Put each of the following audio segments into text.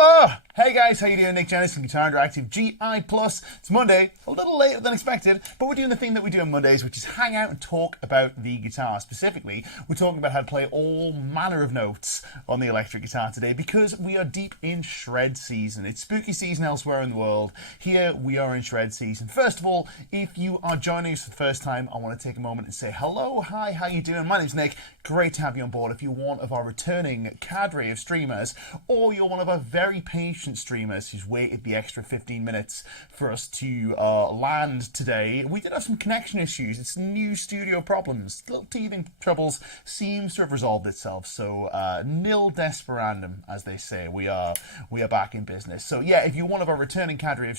Oh, hey guys, how you doing? Nick Janis from Guitar Interactive GI Plus. It's Monday, a little later than expected, but we're doing the thing that we do on Mondays, which is hang out and talk about the guitar. Specifically, we're talking about how to play all manner of notes on the electric guitar today because we are deep in shred season. It's spooky season elsewhere in the world. Here we are in shred season. First of all, if you are joining us for the first time, I want to take a moment and say hello, hi, how you doing? My name's Nick. Great to have you on board. If you're one of our returning cadre of streamers, or you're one of our very patient streamers who's waited the extra 15 minutes for us to land today, we did have some connection issues. It's new studio problems. Little teething troubles seems to have resolved itself. So nil desperandum, as they say. We are back in business. So yeah, if you're one of our returning cadre of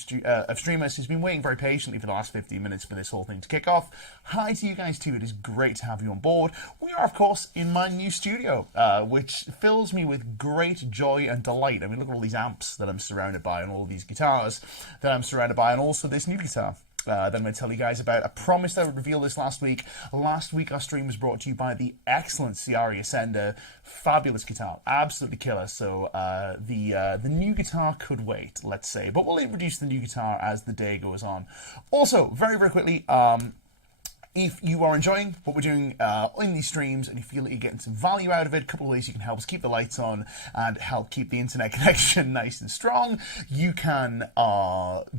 streamers who's been waiting very patiently for the last 15 minutes for this whole thing to kick off, hi to you guys too. It is great to have you on board. We are, of course, in my new studio, which fills me with great joy and delight. I mean, look at all these amps that I'm surrounded by and all these guitars that I'm surrounded by, and also this new guitar that I'm going to tell you guys about. I promised I would reveal this last week. Last week our stream was brought to you by the excellent Ciari Ascender. Fabulous guitar, absolutely killer. So the new guitar could wait, let's say, but we'll introduce the new guitar as the day goes on. Also, very, very quickly, if you are enjoying what we're doing in these streams and you feel that you're getting some value out of it, a couple of ways you can help us keep the lights on and help keep the internet connection nice and strong. You can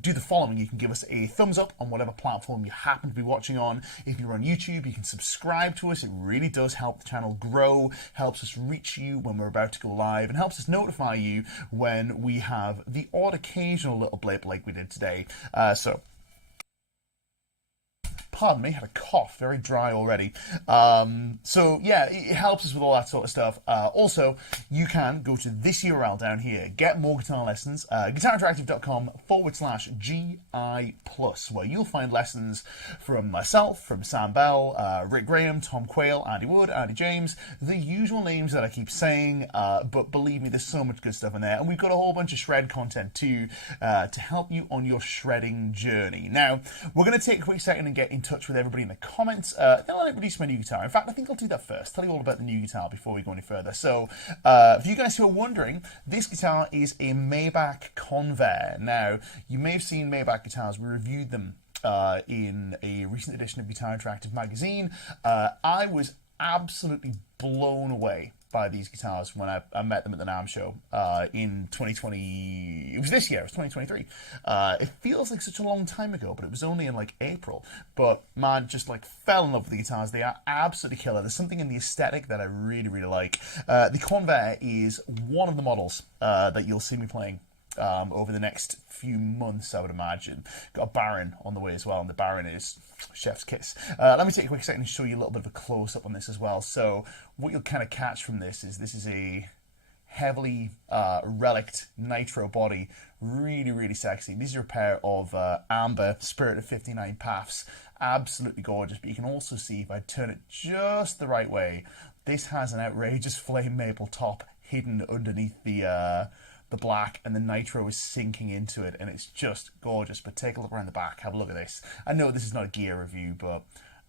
do the following. You can give us a thumbs up on whatever platform you happen to be watching on. If you're on YouTube, you can subscribe to us. It really does help the channel grow, helps us reach you when we're about to go live, and helps us notify you when we have the odd occasional little blip like we did today. Pardon me, had a cough, very dry already. So yeah, it helps us with all that sort of stuff. Also, you can go to this URL down here, get more guitar lessons, guitarinteractive.com/GI Plus, where you'll find lessons from myself, from Sam Bell, Rick Graham, Tom Quayle, Andy Wood, Andy James, the usual names that I keep saying, but believe me, there's so much good stuff in there. And we've got a whole bunch of shred content too, to help you on your shredding journey. Now, we're going to take a quick second and get in touch with everybody in the comments. Then I'll introduce my new guitar. In fact, I think I'll do that first. Tell you all about the new guitar before we go any further. So, for you guys who are wondering, this guitar is a Maybach Convair. Now, you may have seen Maybach guitars. We reviewed them in a recent edition of Guitar Interactive magazine. I was absolutely blown away by these guitars when I met them at the NAMM show in 2020. It was this year, it was 2023. It feels like such a long time ago, but it was only in like April. But man, just like fell in love with the guitars. They are absolutely killer. There's something in the aesthetic that I really, really like. The Convair is one of the models that you'll see me playing over the next few months, I would imagine. Got a Baron on the way as well, and the Baron is chef's kiss. Let me take a quick second and show you a little bit of a close-up on this as well. So what you'll kind of catch from this is a heavily relicked nitro body, really, really sexy. These are a pair of amber Spirit of 59 Paths, absolutely gorgeous, but you can also see if I turn it just the right way, this has an outrageous flame maple top hidden underneath the black, and the nitro is sinking into it, and it's just gorgeous. But take a look around the back, have a look at this. I know this is not a gear review, but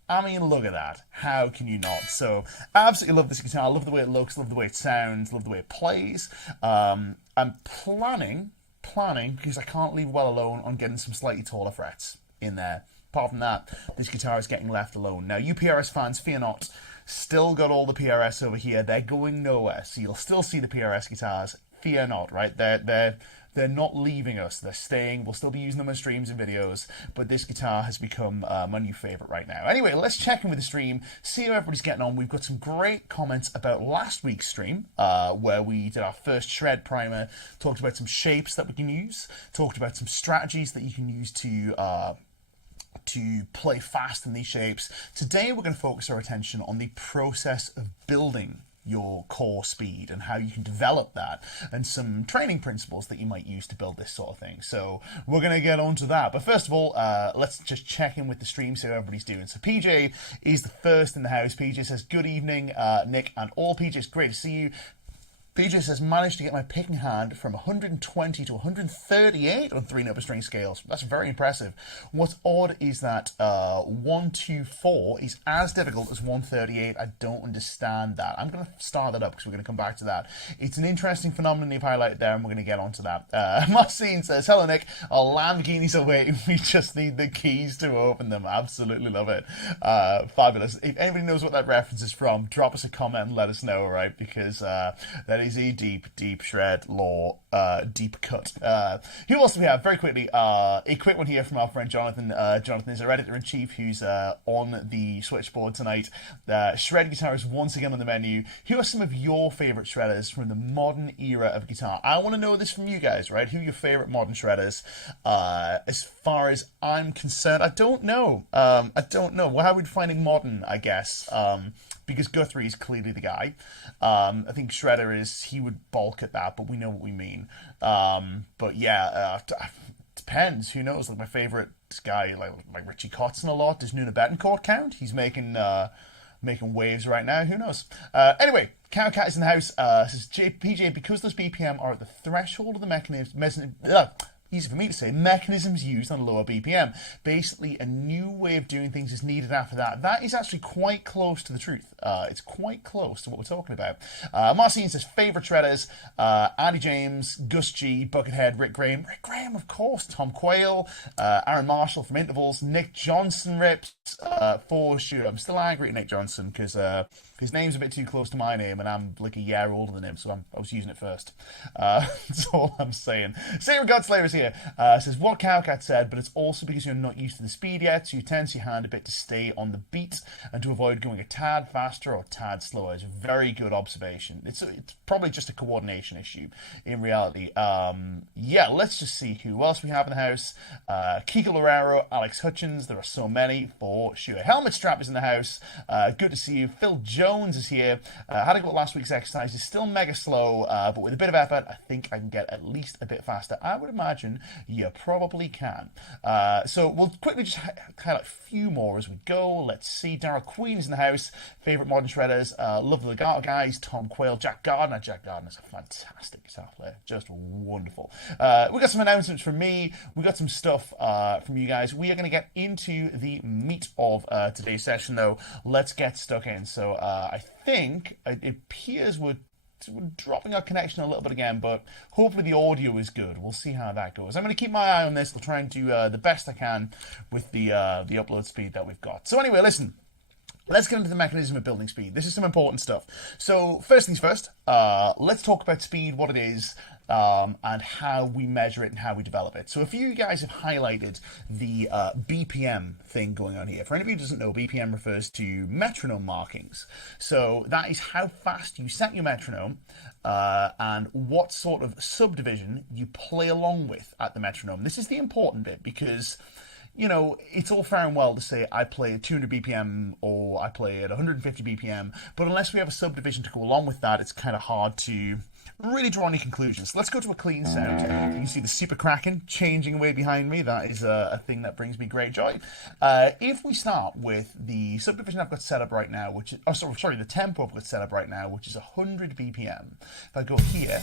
I mean, look at that. How can you not? So, I absolutely love this guitar. I love the way it looks, love the way it sounds, love the way it plays. I'm planning, because I can't leave well alone, on getting some slightly taller frets in there. Apart from that, this guitar is getting left alone. Now, you PRS fans, fear not. Still got all the PRS over here. They're going nowhere, so you'll still see the PRS guitars. Fear not, right? They're not leaving us. They're staying. We'll still be using them on streams and videos, but this guitar has become my new favorite right now. Anyway, let's check in with the stream, see how everybody's getting on. We've got some great comments about last week's stream, where we did our first shred primer, talked about some shapes that we can use, talked about some strategies that you can use to play fast in these shapes. Today we're going to focus our attention on the process of building your core speed and how you can develop that, and some training principles that you might use to build this sort of thing. So we're going to get on to that. But first of all, let's just check in with the stream, see how everybody's doing. So PJ is the first in the house. PJ says, good evening, Nick and all. PJ, it's great to see you. BJ says, managed to get my picking hand from 120 to 138 on 3 upper string scales. That's very impressive. What's odd is that 124 is as difficult as 138. I don't understand that. I'm going to start that up because we're going to come back to that. It's an interesting phenomenon you've highlighted there, and we're going to get onto that. Marcin says, hello, Nick. Our Lamborghinis are waiting. We just need the keys to open them. Absolutely love it. Fabulous. If anybody knows what that reference is from, drop us a comment and let us know, right? Because that is a deep shred lore, deep cut. Who else do we have? Very quickly, a quick one here from our friend Jonathan. Jonathan is our editor-in-chief who's on the switchboard tonight. Shred guitar is once again on the menu. Who are some of your favourite shredders from the modern era of guitar? I want to know this from you guys, right? Who are your favourite modern shredders? As far as I'm concerned, I don't know. I don't know. Well, how are we defining modern, I guess? Because Guthrie is clearly the guy. I think Shredder he would balk at that, but we know what we mean. But yeah, depends. Who knows? Like my favourite guy, like Richie Kotzen a lot. Does Nuno Bettencourt count? He's making waves right now. Who knows? Anyway, Cowcat is in the house. Says PJ, because those BPM are at the threshold of the mechanism. Easy for me to say, mechanisms used on lower BPM. Basically, a new way of doing things is needed after that. That is actually quite close to the truth. It's quite close to what we're talking about. Marcin says, favourite shredders, Andy James, Gus G, Buckethead, Rick Graham, of course, Tom Quayle, Aaron Marshall from Intervals, Nick Johnson rips, for sure. I'm still angry at Nick Johnson because his name's a bit too close to my name and I'm like a year older than him, so I was using it first. That's all I'm saying. Sarah Godslayer is here. Says, what Cowcat said, but it's also because you're not used to the speed yet, so you tense your hand a bit to stay on the beat and to avoid going a tad faster or a tad slower. It's a very good observation. It's probably just a coordination issue in reality. Yeah, let's just see who else we have in the house. Kiko Lorero, Alex Hutchins, there are so many for sure. Helmet Strap is in the house. Good to see you. Phil Jones is here. Had to go last week's exercise. Is still mega slow, but with a bit of effort, I think I can get at least a bit faster. I would imagine you probably can. So we'll quickly just highlight a few more as we go. Let's see. Daryl Queen is in the house. Favorite modern shredders. Love the Legato guys. Tom Quayle, Jack Gardner. Jack Gardner's a fantastic guitar player. Just wonderful. We got some announcements from me. We got some stuff from you guys. We are going to get into the meat of today's session, though. Let's get stuck in. So I think it appears we're dropping our connection a little bit again, but hopefully the audio is good. We'll see how that goes. I'm going to keep my eye on this. I'll try and do the best I can with the upload speed that we've got. So anyway, listen. Let's get into the mechanism of building speed. This is some important stuff. So first things first, let's talk about speed, what it is, and how we measure it and how we develop it. So a few of you guys have highlighted the BPM thing going on here. For anybody who doesn't know, BPM refers to metronome markings. So that is how fast you set your metronome and what sort of subdivision you play along with at the metronome. This is the important bit because, you know, it's all fair and well to say I play at 200 BPM or I play at 150 BPM, but unless we have a subdivision to go along with that, it's kind of hard to really draw any conclusions. So let's go to a clean sound. You can see the Super Kraken changing away behind me. That is a thing that brings me great joy. If we start with the subdivision I've got set up right now, which is, the tempo I've got set up right now, which is 100 BPM. If I go here,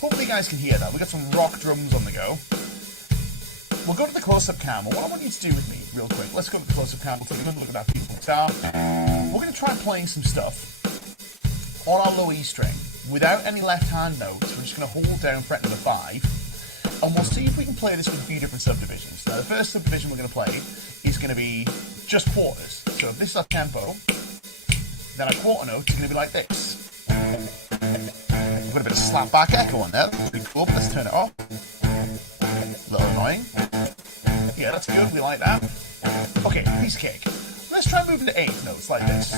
hopefully you guys can hear that. We got some rock drums on the go. We'll go to the close-up cam. What I want you to do with me, real quick, let's go to the close-up cam. We'll take a good look at that beautiful guitar. We're going to try playing some stuff on our low E string without any left-hand notes. We're just going to hold down fret number 5, and we'll see if we can play this with a few different subdivisions. Now, the first subdivision we're going to play is going to be just quarters. So if this is our tempo, then our quarter notes are going to be like this. We've got a bit of slap-back echo on there. That's pretty cool, but let's turn it off. A little annoying. Yeah, that's good. We like that. Okay, piece of cake. Let's try moving to 8 notes like this.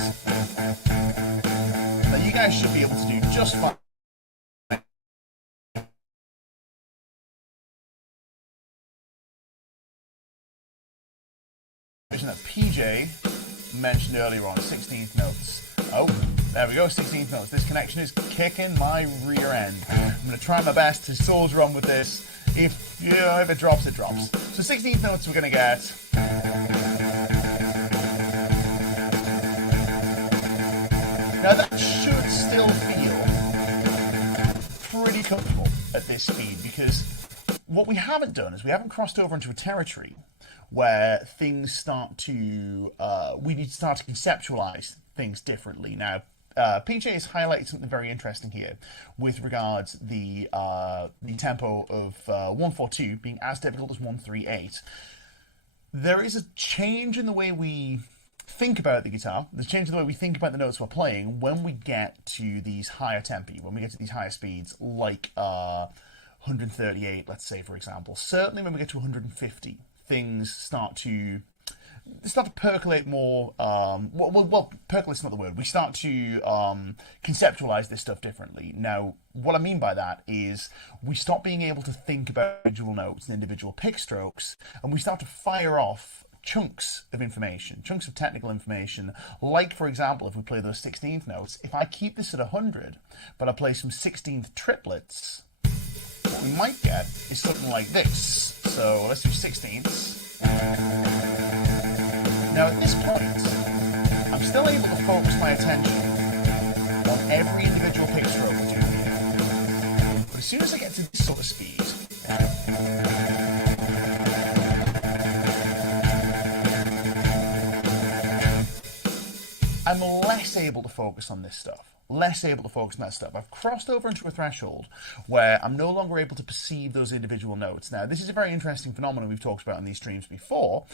Now, you guys should be able to do just fine. That PJ mentioned earlier on, 16th notes. Oh, there we go, 16th notes. This connection is kicking my rear end. I'm going to try my best to soldier on with this. If it drops, it drops. So 16th notes we're going to get. Now that should still feel pretty comfortable at this speed, because what we haven't done is we haven't crossed over into a territory where things start to, we need to start to conceptualize things differently. Now, PJ has highlighted something very interesting here with regards the tempo of 142 being as difficult as 138. There is a change in the way we think about the guitar. There's a change in the way we think about the notes we're playing when we get to these higher tempi, when we get to these higher speeds, like 138, let's say, for example. Certainly when we get to 150, things start to percolate more. Well, percolate's not the word. We start to conceptualize this stuff differently. Now, what I mean by that is we stop being able to think about individual notes and individual pick strokes, and we start to fire off chunks of information, chunks of technical information. Like, for example, if we play those 16th notes, if I keep this at 100, but I play some 16th triplets, what we might get is something like this. So let's do 16ths. Now at this point, I'm still able to focus my attention on every individual pick stroke we're doing here. But as soon as I get to this sort of speed, I'm less able to focus on this stuff. Less able to focus on that stuff. I've crossed over into a threshold where I'm no longer able to perceive those individual notes. Now, this is a very interesting phenomenon we've talked about on these streams before,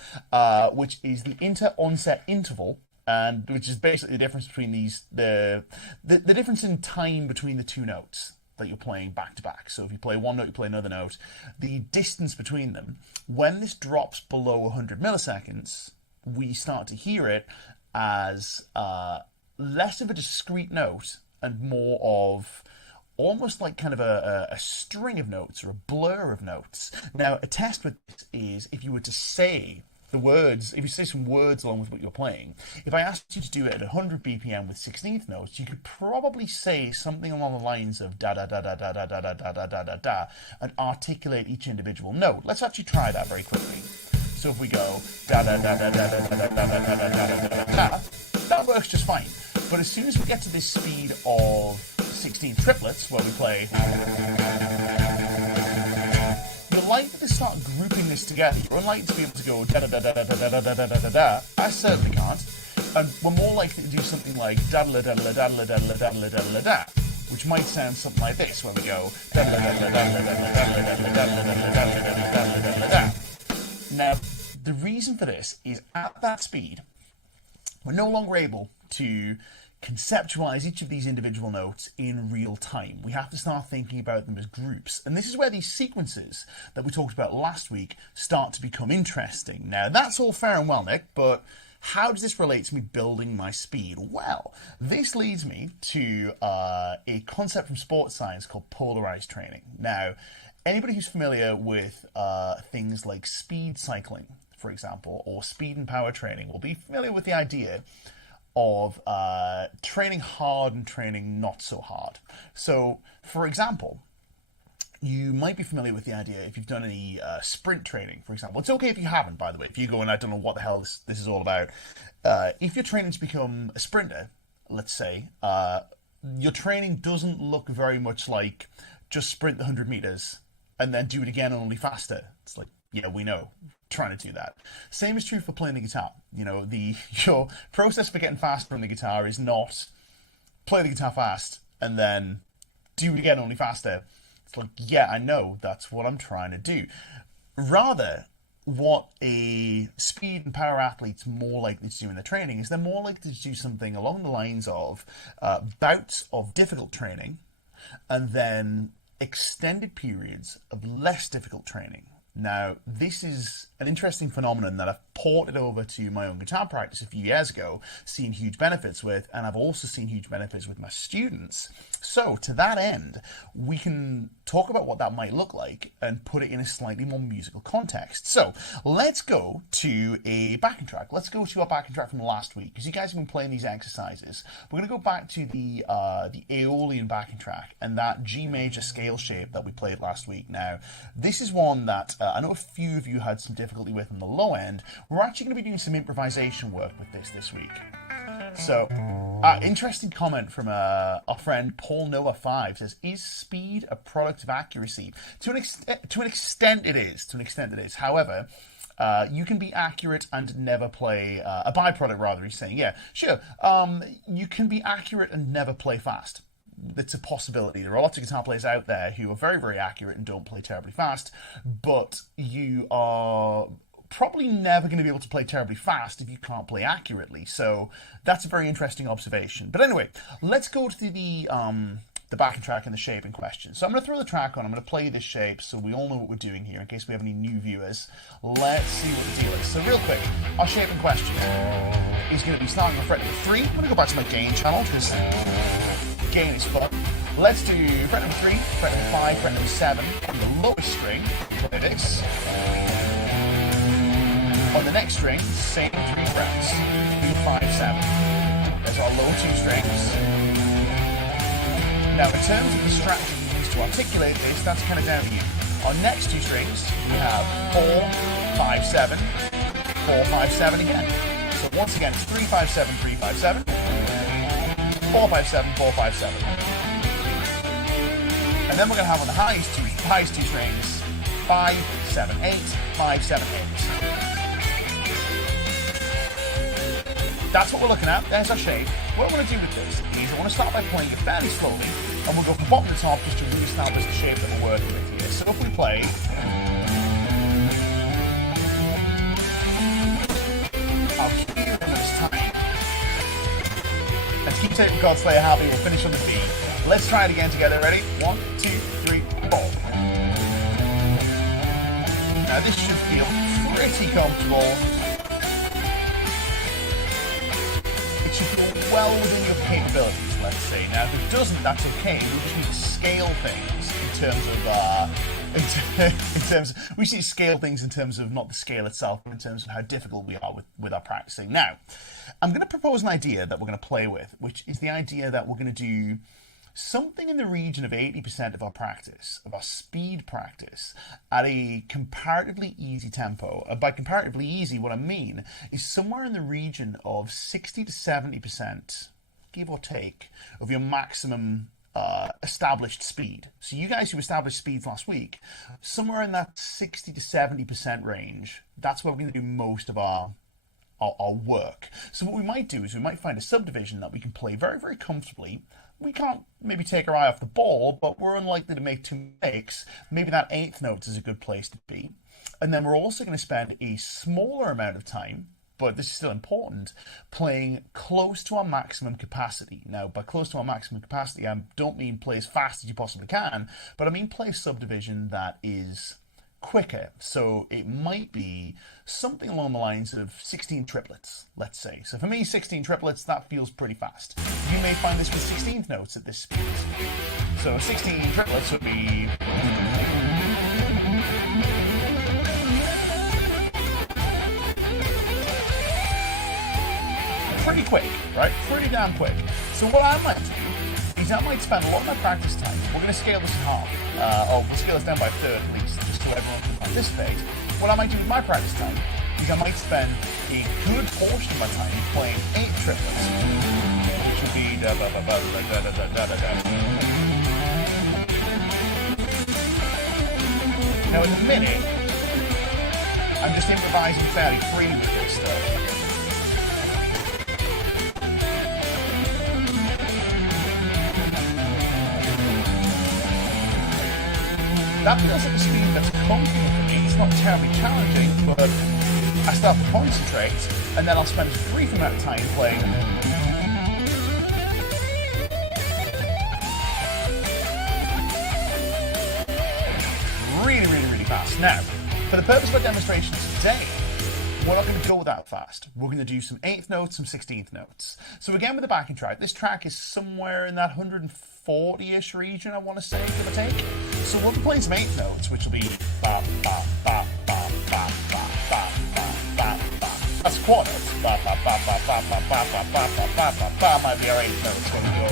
which is the inter-onset interval, and which is basically the difference between the difference in time between the two notes that you're playing back to back. So if you play one note, you play another note, the distance between them, when this drops below 100 milliseconds, we start to hear it as less of a discrete note and more of almost like kind of a string of notes or a blur of notes. Now, a test with this is if you were to say the words, if you say some words along with what you're playing, if I asked you to do it at 100 BPM with 16th notes, you could probably say something along the lines of da da da da da da da da da da da da da and articulate each individual note. Let's actually try that very quickly. So if we go da da da da da da da da da da da da da da, that works just fine. But as soon as we get to this speed of 16 triplets, where we play, you're likely to start grouping this together. You're unlikely to be able to go da da da da da da da da da da da da. I certainly can't. And we're more likely to do something like da da da da da da da da da da da da, which might sound something like this, where we go da da da da da da da da da da da da da da. Now, the reason for this is at that speed, we're no longer able to conceptualize each of these individual notes in real time. We have to start thinking about them as groups. And this is where these sequences that we talked about last week start to become interesting. Now, that's all fair and well, Nick, but how does this relate to me building my speed? Well, this leads me to a concept from sports science called polarized training. Now, anybody who's familiar with things like speed cycling, for example, or speed and power training will be familiar with the idea of training hard and training not so hard. So, for example, you might be familiar with the idea if you've done any sprint training, for example. It's okay if you haven't, by the way. If you go and I don't know what the hell this is all about. If you're training to become a sprinter, let's say, your training doesn't look very much like just sprint the 100 meters and then do it again only faster. It's like, yeah, we know. Trying to do that. Same is true for playing the guitar. You know, your process for getting faster on the guitar is not play the guitar fast and then do it again only faster. It's like, yeah, I know, that's what I'm trying to do. Rather, what a speed and power athlete's more likely to do in the training is they're more likely to do something along the lines of bouts of difficult training and then extended periods of less difficult training. Now, this is an interesting phenomenon that I've ported over to my own guitar practice a few years ago, seen huge benefits with, and I've also seen huge benefits with my students. So, to that end, we can talk about what that might look like and put it in a slightly more musical context. So, let's go to a backing track. Let's go to our backing track from last week, because you guys have been playing these exercises. We're going to go back to the Aeolian backing track and that G major scale shape that we played last week. Now, this is one that I know a few of you had some difficulty with on the low end. We're actually going to be doing some improvisation work with this week. So, interesting comment from our friend Paul Noah 5 says, "Is speed a product of accuracy?" To an extent, it is. To an extent, it is. However, you can be accurate and never play a byproduct. Rather, he's saying, yeah, sure. You can be accurate and never play fast. It's a possibility. There are lots of guitar players out there who are very, very accurate and don't play terribly fast, but you are probably never going to be able to play terribly fast if you can't play accurately. So that's a very interesting observation. But anyway, let's go to the backing track and the shape in question. So I'm going to throw the track on. I'm going to play this shape so we all know what we're doing here in case we have any new viewers. Let's see what the deal is. So real quick, our shape in question is going to be starting on fret number 3. I'm going to go back to my gain channel because gain is fun. Let's do fret number 3, fret number 5, fret number 7 on the lowest string. Play this. On the next string, same 3 frets. 2, 5, 7. There's our low 2 strings. Now, in terms of the strategy we use to articulate this, that's kind of down to you. Our next 2 strings, we have 4, 5, 7, 4, 5, 7 again. So once again, it's 3, 5, 7, 3, 5, 7, 4, 5, 7, 4, 5, 7. And then we're going to have on the highest two strings, 5, 7, 8, 5, 7, 8. That's what we're looking at. There's our shape. What I want to do with this is I want to start by playing it fairly slowly, and we'll go from bottom to top just to re-establish the shape that we're working with here. So if we play, I'll keep you in this time. Let's keep taking Godslayer happy. We'll finish on the B. Let's try it again together. Ready? 1, 2, 3, 4. Now this should feel pretty comfortable. Well within your capabilities, let's say. Now, if it doesn't, that's okay. We just need to scale things we need to scale things in terms of not the scale itself, but in terms of how difficult we are with our practicing. Now, I'm going to propose an idea that we're going to play with, which is the idea that we're going to do something in the region of 80% of our practice, of our speed practice, at a comparatively easy tempo. And by comparatively easy, what I mean is somewhere in the region of 60 to 70%, give or take, of your maximum established speed. So you guys who established speeds last week, somewhere in that 60 to 70% range, that's where we're going to do most of our work. So what we might do is we might find a subdivision that we can play very, very comfortably. We can't maybe take our eye off the ball, but we're unlikely to make 2 mistakes. Maybe that 8th note is a good place to be. And then we're also going to spend a smaller amount of time, but this is still important, playing close to our maximum capacity. Now, by close to our maximum capacity, I don't mean play as fast as you possibly can, but I mean play a subdivision that is quicker. So it might be something along the lines of 16 triplets, let's say. So for me, 16 triplets, that feels pretty fast. You may find this with 16th notes at this speed. So 16 triplets would be... pretty quick, right? Pretty damn quick. So what I might do is I might spend a lot of my practice time. We're going to scale this in half. We'll scale this down by a third at least, just so everyone can participate. What I might do with my practice time is I might spend a good portion of my time playing 8 triplets, which would be da da da da da da da da da. Now in a minute, I'm just improvising fairly free with this stuff. That feels like a speed that's comfortable for me. It's not terribly challenging, but I start to concentrate, and then I'll spend a brief amount of time playing. Really, really, really fast. Now, for the purpose of our demonstration today, we're not going to go that fast. We're going to do some 8th notes, some 16th notes. So again, with the backing track, this track is somewhere in that 140-ish region, I want to say, give or take. So we'll be playing some 8th notes, which will be ba ba ba ba ba ba ba ba ba ba. That's quarter notes. Ba ba ba ba ba ba ba ba ba ba ba ba ba might be our 8th notes when we go.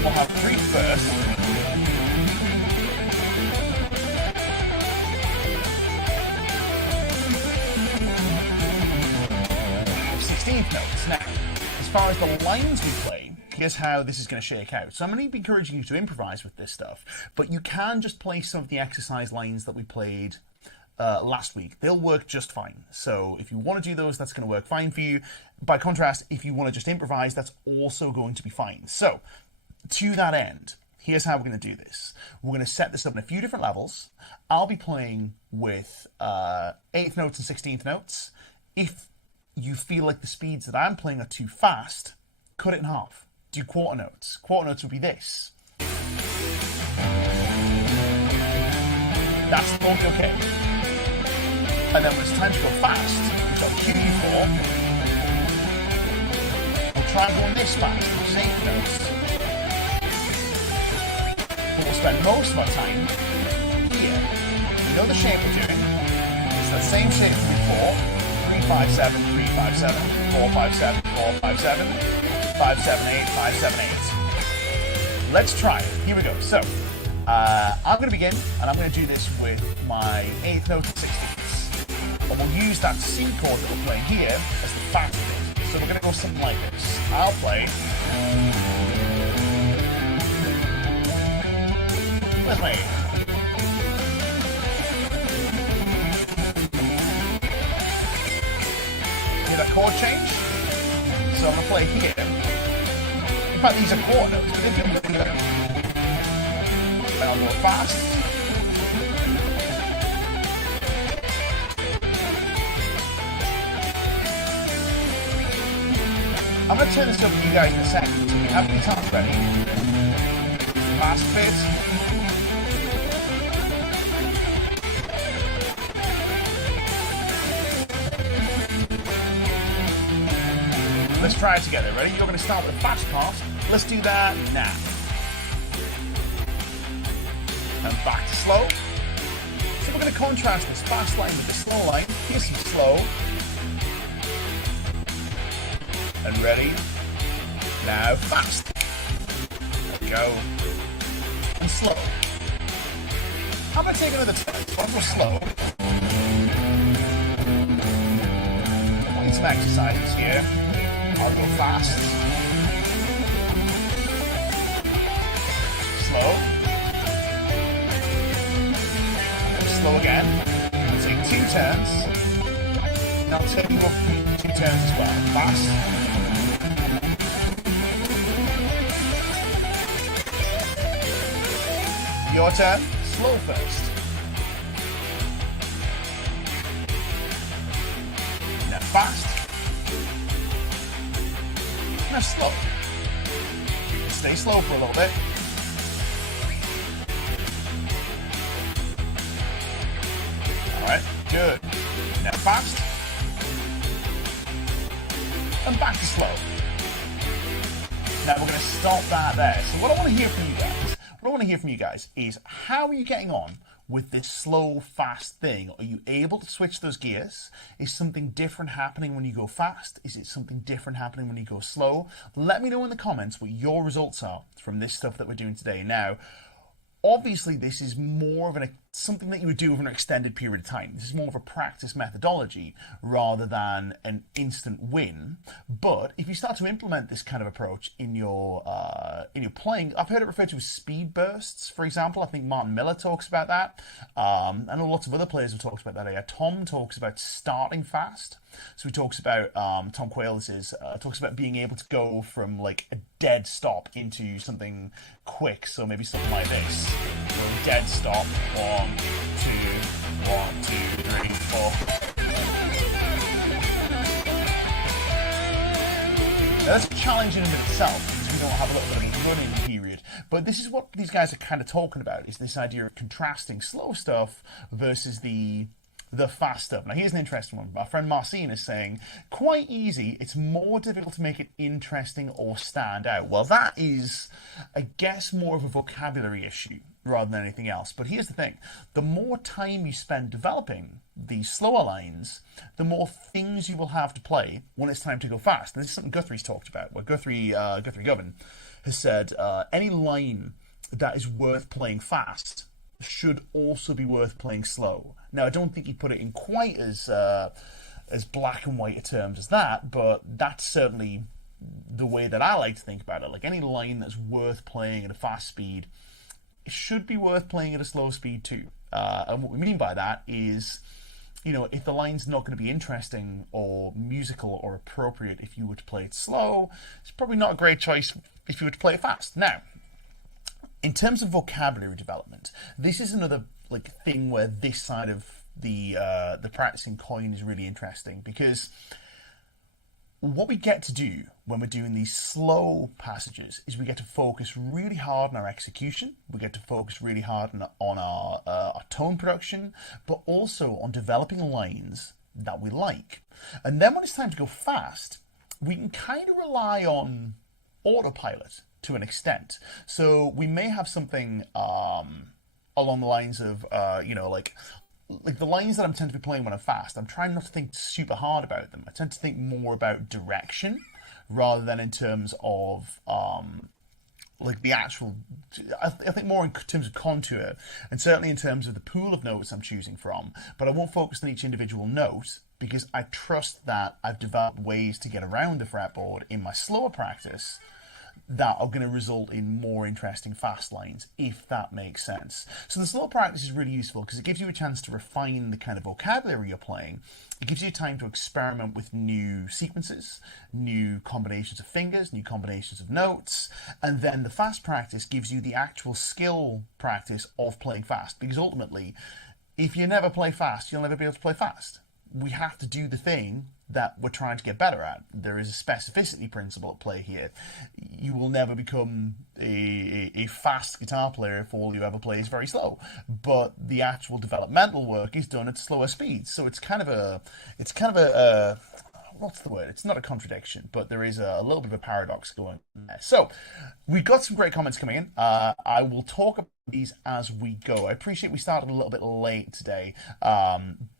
We'll have 3 first. 16th notes. Now, as far as the lines we play, here's how this is going to shake out. So I'm going to be encouraging you to improvise with this stuff, but you can just play some of the exercise lines that we played last week. They'll work just fine. So if you want to do those, that's going to work fine for you. By contrast, if you want to just improvise, that's also going to be fine. So to that end, here's how we're going to do this. We're going to set this up in a few different levels. I'll be playing with 8th notes and 16th notes. If you feel like the speeds that I'm playing are too fast, cut it in half. Do quarter notes. Quarter notes would be this. That's totally okay. And then when it's time to go fast, which I'll cue you for, we'll try and go on this fast, which is 8th notes. But we'll spend most of our time here. You know the shape we're doing. It's that same shape as before. 3, 5, 7, 3, 5, 7, 4, 5, 7, 4, 5, 7, 5, 7, 8, 5, 7, 8. Let's try it. Here we go. So, I'm going to begin, and I'm going to do this with my 8th note and 16th. And we'll use that C chord that we're playing here as the fast bit. So we're going to go something like this. I'll play. Where's my 8th? A chord change. So I'm going to play here. In fact, these are quarter notes, but they feel pretty good. And I'll go fast. I'm going to turn this over to you guys in a second. So we have the guitars ready. Fast bit. Let's try it together. Ready? You're going to start with the fast part. Let's do that now. And back to slow. So we're going to contrast this fast line with the slow line. Here's some slow. And ready? Now fast. There we go. And slow. I'm going to take another turn. So I'll go slow. Doing some exercises here. I'll go fast. Slow. Slow again. I'll take 2 turns. And I'll take off 2 turns as well. Fast. Your turn. Slow first. Now fast. Now slow. Stay slow for a little bit. Alright, good. Now fast. And back to slow. Now we're going to stop that there. So what I want to hear from you guys, is how are you getting on with this slow, fast thing? Are you able to switch those gears? Is something different happening when you go fast? Is it something different happening when you go slow? Let me know in the comments what your results are from this stuff that we're doing today. Now, obviously, this is more of something that you would do over an extended period of time. This is more of a practice methodology rather than an instant win. But if you start to implement this kind of approach in your playing, I've heard it referred to as speed bursts, for example. I think Martin Miller talks about that. I know lots of other players have talked about that here. Tom talks about starting fast. So he talks about, Tom Quayle talks about being able to go from like a dead stop into something quick. So maybe something like this. So dead stop, 1, 2, 1, 2, 3, 4. Now that's challenging in itself because we don't have a little bit of a running period. But this is what these guys are kind of talking about, is this idea of contrasting slow stuff versus the fast stuff. Now here's an interesting one. Our friend Marcin is saying, quite easy, it's more difficult to make it interesting or stand out. Well, that is, I guess, more of a vocabulary issue rather than anything else. But here's the thing. The more time you spend developing these slower lines, the more things you will have to play when it's time to go fast. And this is something Guthrie's talked about, where Guthrie Govan has said any line that is worth playing fast should also be worth playing slow. Now, I don't think he put it in quite as black and white a terms as that, but that's certainly the way that I like to think about it. Like any line that's worth playing at a fast speed, it should be worth playing at a slow speed too. And what we mean by that is, you know, if the line's not going to be interesting or musical or appropriate if you were to play it slow, it's probably not a great choice if you were to play it fast. Now, in terms of vocabulary development, this is another like thing where this side of the practicing coin is really interesting, because what we get to do when we're doing these slow passages is we get to focus really hard on our execution. We get to focus really hard on our tone production, but also on developing lines that we like. And then when it's time to go fast, we can kind of rely on autopilot to an extent. So we may have something along the lines of, like the lines that I'm tend to be playing when I'm fast, I'm trying not to think super hard about them. I tend to think more about direction rather than in terms of like the actual. I think more in terms of contour, and certainly in terms of the pool of notes I'm choosing from. But I won't focus on each individual note because I trust that I've developed ways to get around the fretboard in my slower practice that are going to result in more interesting fast lines, if that makes sense. So the slow practice is really useful because it gives you a chance to refine the kind of vocabulary you're playing. It gives you time to experiment with new sequences, new combinations of fingers, new combinations of notes, and then the fast practice gives you the actual skill practice of playing fast, because ultimately, if you never play fast, you'll never be able to play fast. We have to do the thing that we're trying to get better at. There is a specificity principle at play here. You will never become a fast guitar player if all you ever play is very slow. But the actual developmental work is done at slower speeds. So it's kind of a what's the word? It's not a contradiction, but there is a little bit of a paradox going on there. So we've got some great comments coming in. I will talk about these as we go. I appreciate we started a little bit late today,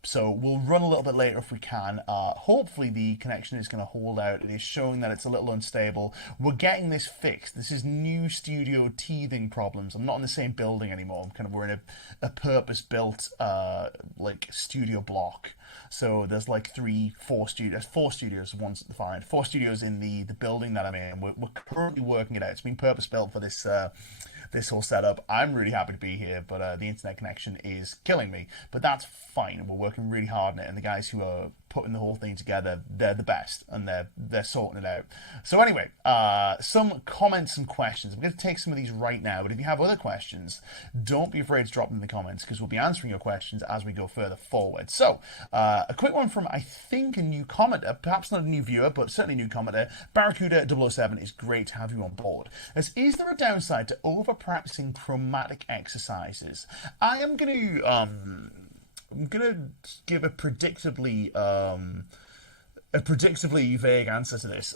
so we'll run a little bit later if we can. Hopefully the connection is going to hold out. It is showing that it's a little unstable. We're getting this fixed. This is new studio teething problems. I'm not in the same building anymore. We're in a purpose-built like studio block. So there's like four studios, one's at the far end, 4 studios in the building that I'm in. We're currently working it out. It's been purpose built for this whole setup. I'm really happy to be here, but the internet connection is killing me. But that's fine. We're working really hard on it, and the guys who are putting the whole thing together, they're the best, and they're sorting it out. So anyway, some comments and questions. I'm going to take some of these right now, but if you have other questions, don't be afraid to drop them in the comments, because we'll be answering your questions as we go further forward. So a quick one from, I think, a new commenter, perhaps not a new viewer, but certainly a new commenter. Barracuda007, is great to have you on board. Is there a downside to over practicing chromatic exercises? I'm going to give a predictably vague answer to this.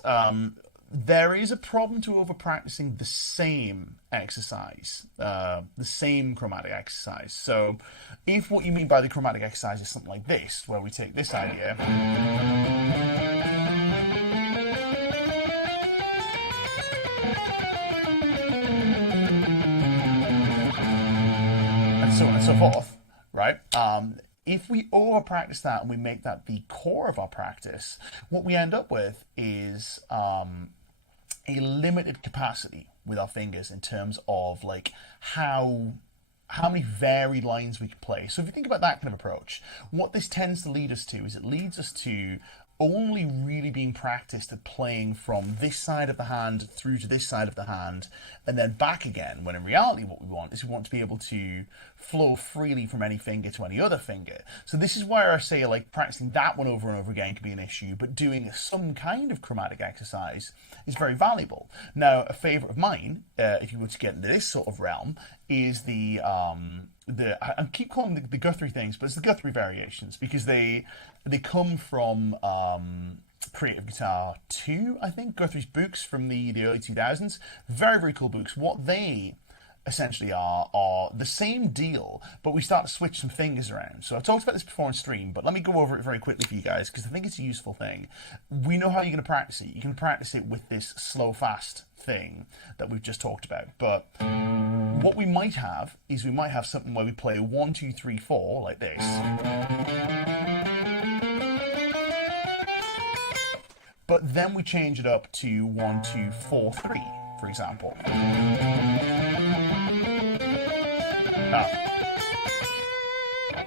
There is a problem to over practicing the same exercise, the same chromatic exercise. So if what you mean by the chromatic exercise is something like this, where we take this idea and so on and so forth, right? If we over practice that and we make that the core of our practice, what we end up with is a limited capacity with our fingers in terms of like how many varied lines we can play. So if you think about that kind of approach, what this tends to lead us to is it leads us to only really being practiced at playing from this side of the hand through to this side of the hand and then back again, when in reality what we want is we want to be able to flow freely from any finger to any other finger. So this is where I say like practicing that one over and over again can be an issue, but doing some kind of chromatic exercise is very valuable. Now, a favourite of mine, if you were to get into this sort of realm, is I keep calling them the Guthrie things, but it's the Guthrie variations, because they come from Creative Guitar 2, I think, Guthrie's books from the early 2000s. Very, very cool books. What they essentially are the same deal, but we start to switch some fingers around. So I've talked about this before on stream, but let me go over it very quickly for you guys because I think it's a useful thing. We know how you're going to practice it. You can practice it with this slow fast thing that we've just talked about. But what we might have is we might have something where we play 1, 2, 3, 4 like this. But then we change it up to 1, 2, 4, 3, for example.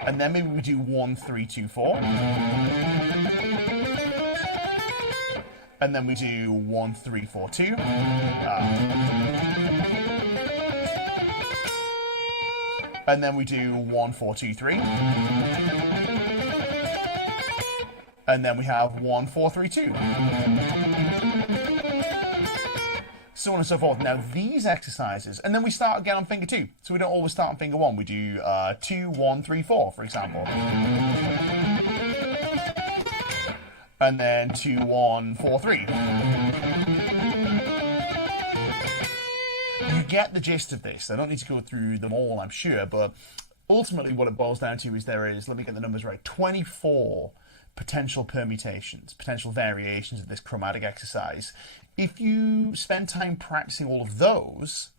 And then maybe we do 1, 3, 2, 4. And then we do 1, 3, 4, 2. And then we do 1, 4, 2, 3. And then we have 1, 4, 3, 2. So on and so forth. Now these exercises, and then we start again on finger 2. So we don't always start on finger 1. We do 2, 1, 3, 4, for example. And then 2, 1, 4, 3. You get the gist of this. I don't need to go through them all, I'm sure, but ultimately what it boils down to is there is, let me get the numbers right, 24 potential permutations, potential variations of this chromatic exercise. If you spend time practicing all of those,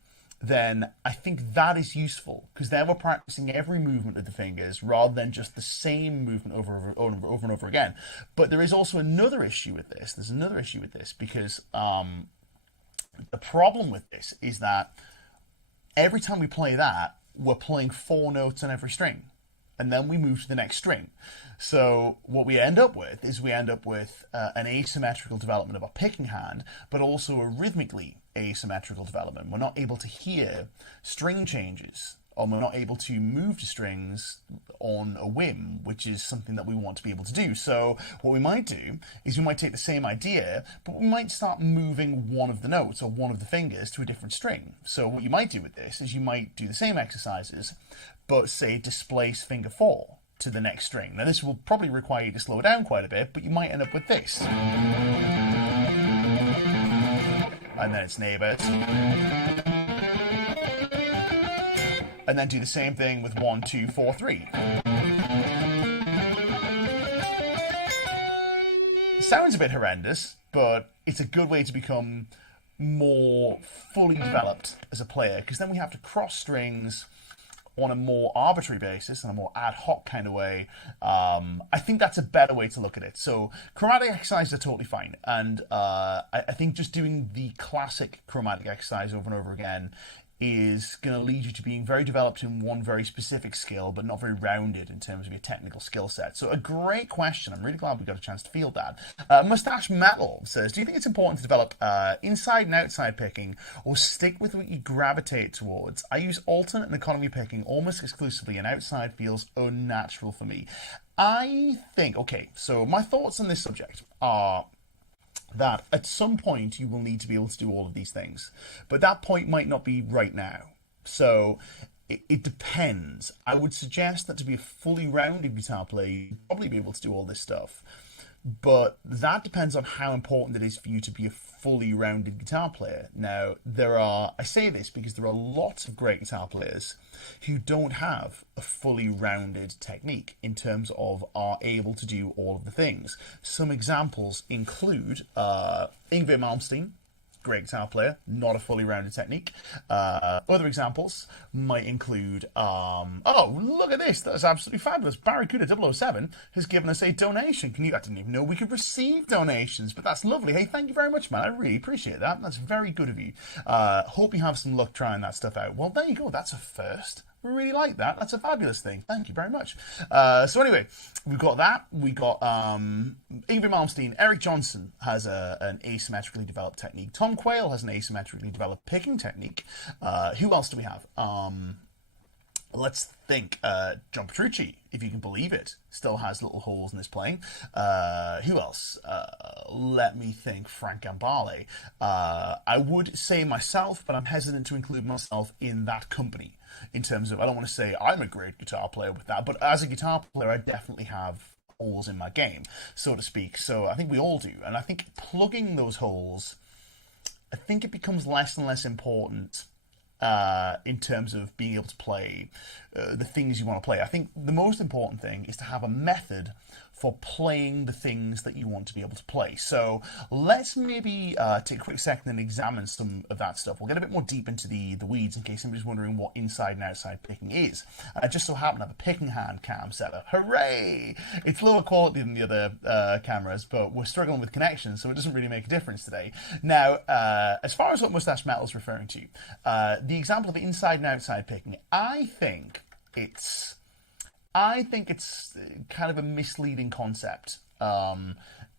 then I think that is useful because then we're practicing every movement of the fingers rather than just the same movement over and over again. But there is also another issue with this. There's another issue with this because the problem with this is that every time we play that, we're playing 4 notes on every string. And then we move to the next string. So what we end up with is an asymmetrical development of our picking hand, but also a rhythmically asymmetrical development. We're not able to hear string changes, or we're not able to move to strings on a whim, which is something that we want to be able to do. So what we might do is we might take the same idea, but we might start moving one of the notes or one of the fingers to a different string. So what you might do with this is you might do the same exercises, but say displace finger 4 to the next string. Now this will probably require you to slow down quite a bit, but you might end up with this. And then its neighbours. And then do the same thing with 1, 2, 4, 3. It sounds a bit horrendous, but it's a good way to become more fully developed as a player, because then we have to cross strings on a more arbitrary basis and a more ad hoc kind of way. I think that's a better way to look at it. So chromatic exercises are totally fine. And I think just doing the classic chromatic exercise over and over again is going to lead you to being very developed in one very specific skill, but not very rounded in terms of your technical skill set. So a great question. I'm really glad we got a chance to field that. Mustache Metal says, do you think it's important to develop inside and outside picking, or stick with what you gravitate towards? I use alternate and economy picking almost exclusively, and outside feels unnatural for me. I think, okay, so my thoughts on this subject are that at some point you will need to be able to do all of these things. But that point might not be right now. So it depends. I would suggest that to be a fully rounded guitar player, you'd probably be able to do all this stuff. But that depends on how important it is for you to be a fully rounded guitar player. Now, I say this because there are lots of great guitar players who don't have a fully rounded technique in terms of are able to do all of the things. Some examples include Yngwie Malmsteen, great guitar player, not a fully rounded technique. Other examples might include, oh, look at this, that's absolutely fabulous. Barracuda 007 has given us a donation. I didn't even know we could receive donations, but that's lovely. Hey, thank you very much, man. I really appreciate that. That's very good of you. Hope you have some luck trying that stuff out. Well, there you go. That's a first. We really like that. That's a fabulous thing. Thank you very much. So anyway, we've got that. We got Yngwie Malmsteen. Eric Johnson has an asymmetrically developed technique. Tom Quayle has an asymmetrically developed picking technique. Who else do we have? Let's think. John Petrucci, if you can believe it, still has little holes in his playing. Who else? Let me think. Frank Gambale. I would say myself, but I'm hesitant to include myself in that company. In terms of, I don't want to say I'm a great guitar player with that, but as a guitar player, I definitely have holes in my game, so to speak. So I think we all do. And I think plugging those holes, I think it becomes less and less important in terms of being able to play the things you want to play. I think the most important thing is to have a method for playing the things that you want to be able to play. So let's maybe take a quick second and examine some of that stuff. We'll get a bit more deep into the weeds in case somebody's wondering what inside and outside picking is. I just so happen to have a picking hand cam set up. Hooray! It's lower quality than the other cameras, but we're struggling with connections, so it doesn't really make a difference today. Now, as far as what Mustache Metal is referring to, the example of inside and outside picking, I think it's kind of a misleading concept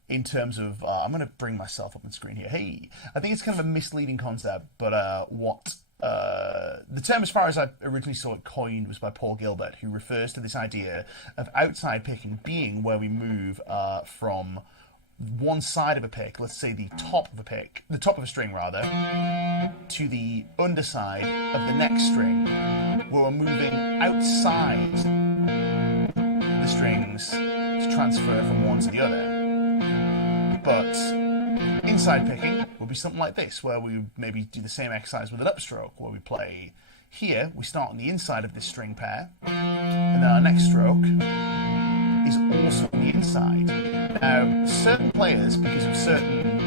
in terms of... I'm going to bring myself up on screen here. Hey, I think it's kind of a misleading concept, but the term, as far as I originally saw it coined, was by Paul Gilbert, who refers to this idea of outside picking being where we move from one side of a pick, let's say the top of a string rather, to the underside of the next string, where we're moving outside the strings to transfer from one to the other. But inside picking will be something like this, where we maybe do the same exercise with an upstroke, where we play here, we start on the inside of this string pair, and then our next stroke is also on the inside. Now, certain players, because of certain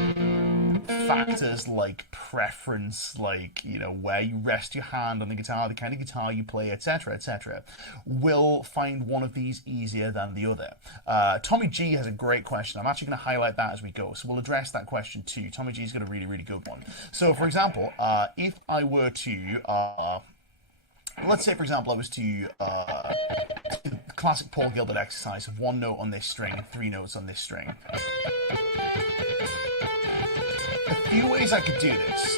factors like preference, like, you know, where you rest your hand on the guitar, the kind of guitar you play, etc., etc., will find one of these easier than the other. Tommy G has a great question. I'm actually going to highlight that as we go, so we'll address that question too. Tommy G's got a really, really good one. So, for example, if I were to... let's say, for example, I was to do the classic Paul Gilbert exercise of one note on this string and three notes on this string. A few ways I could do this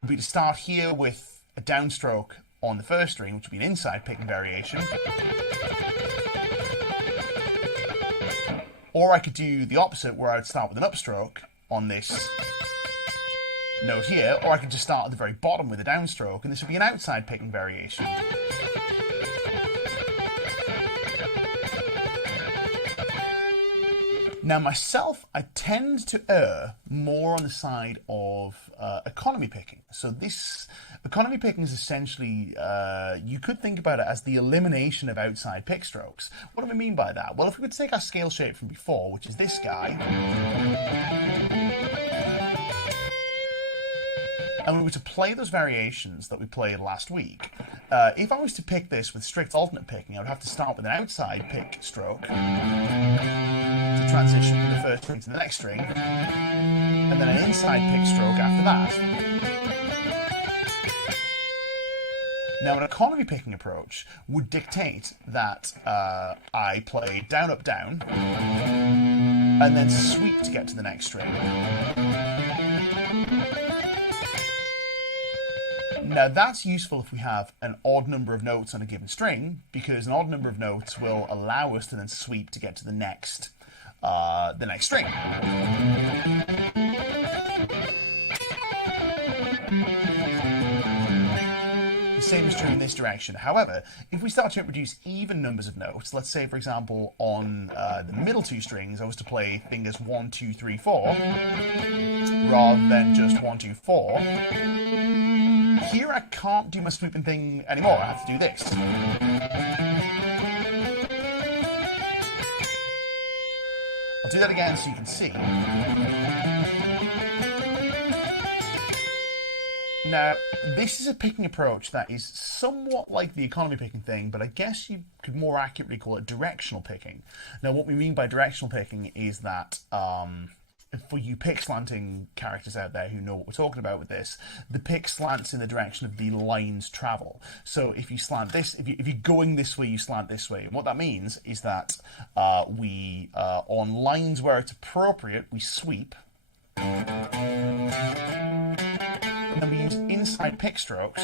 would be to start here with a downstroke on the first string, which would be an inside picking variation. Or I could do the opposite, where I would start with an upstroke on this note here, or I could just start at the very bottom with a downstroke, and this would be an outside picking variation. Now, myself, I tend to err more on the side of economy picking. So this economy picking is essentially, you could think about it as the elimination of outside pick strokes. What do we mean by that? Well, if we could take our scale shape from before, which is this guy, and we were to play those variations that we played last week, if I was to pick this with strict alternate picking, I would have to start with an outside pick stroke to transition from the first string to the next string, and then an inside pick stroke after that. Now, an economy picking approach would dictate that I play down, up, down, and then sweep to get to the next string. Now, that's useful if we have an odd number of notes on a given string, because an odd number of notes will allow us to then sweep to get to the next string. The same is true in this direction. However, if we start to introduce even numbers of notes, let's say, for example, on the middle two strings, I was to play fingers 1, 2, 3, 4, rather than just 1, 2, 4. Here I can't do my sweeping thing anymore. I have to do this. I'll do that again so you can see. Now, this is a picking approach that is somewhat like the economy picking thing, but I guess you could more accurately call it directional picking. Now, what we mean by directional picking is that for you pick slanting characters out there who know what we're talking about with this, the pick slants in the direction of the line's travel. So if you slant this, if you're going this way, you slant this way. And what that means is that we, on lines where it's appropriate, we sweep. And then we use inside pick strokes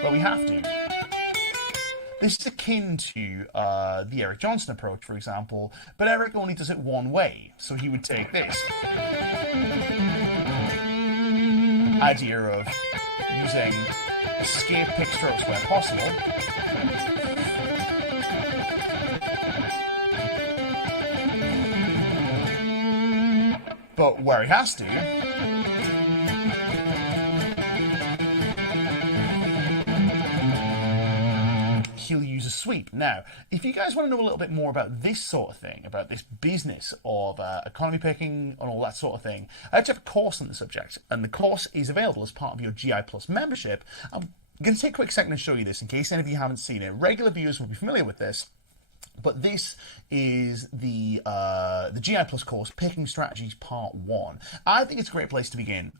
where we have to. This is akin to the Eric Johnson approach, for example, but Eric only does it one way. So he would take this idea of using escape pick strokes where possible, but where he has to, he'll use a sweep. Now, if you guys want to know a little bit more about this sort of thing, about this business of economy picking and all that sort of thing, I actually have a course on the subject, and the course is available as part of your GI Plus membership. I'm going to take a quick second to show you this in case any of you haven't seen it. Regular viewers will be familiar with this. But this is the GI Plus course, Picking Strategies Part 1. I think it's a great place to begin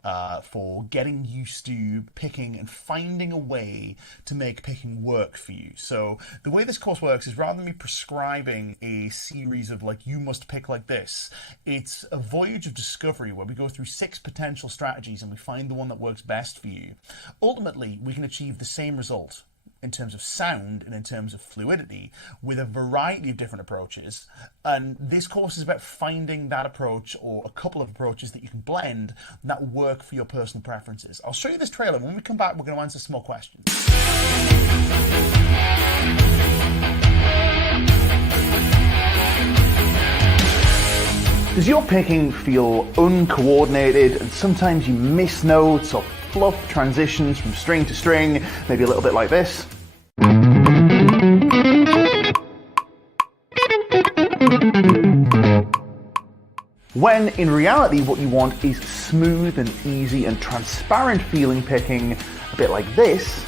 for getting used to picking and finding a way to make picking work for you. So the way this course works is rather than me prescribing a series of like, you must pick like this, it's a voyage of discovery where we go through 6 potential strategies and we find the one that works best for you. Ultimately, we can achieve the same result in terms of sound and in terms of fluidity with a variety of different approaches. And this course is about finding that approach or a couple of approaches that you can blend that work for your personal preferences. I'll show you this trailer. When we come back, we're going to answer some more questions. Does your picking feel uncoordinated and sometimes you miss notes or fluff transitions from string to string, maybe a little bit like this? When in reality what you want is smooth and easy and transparent feeling picking, a bit like this.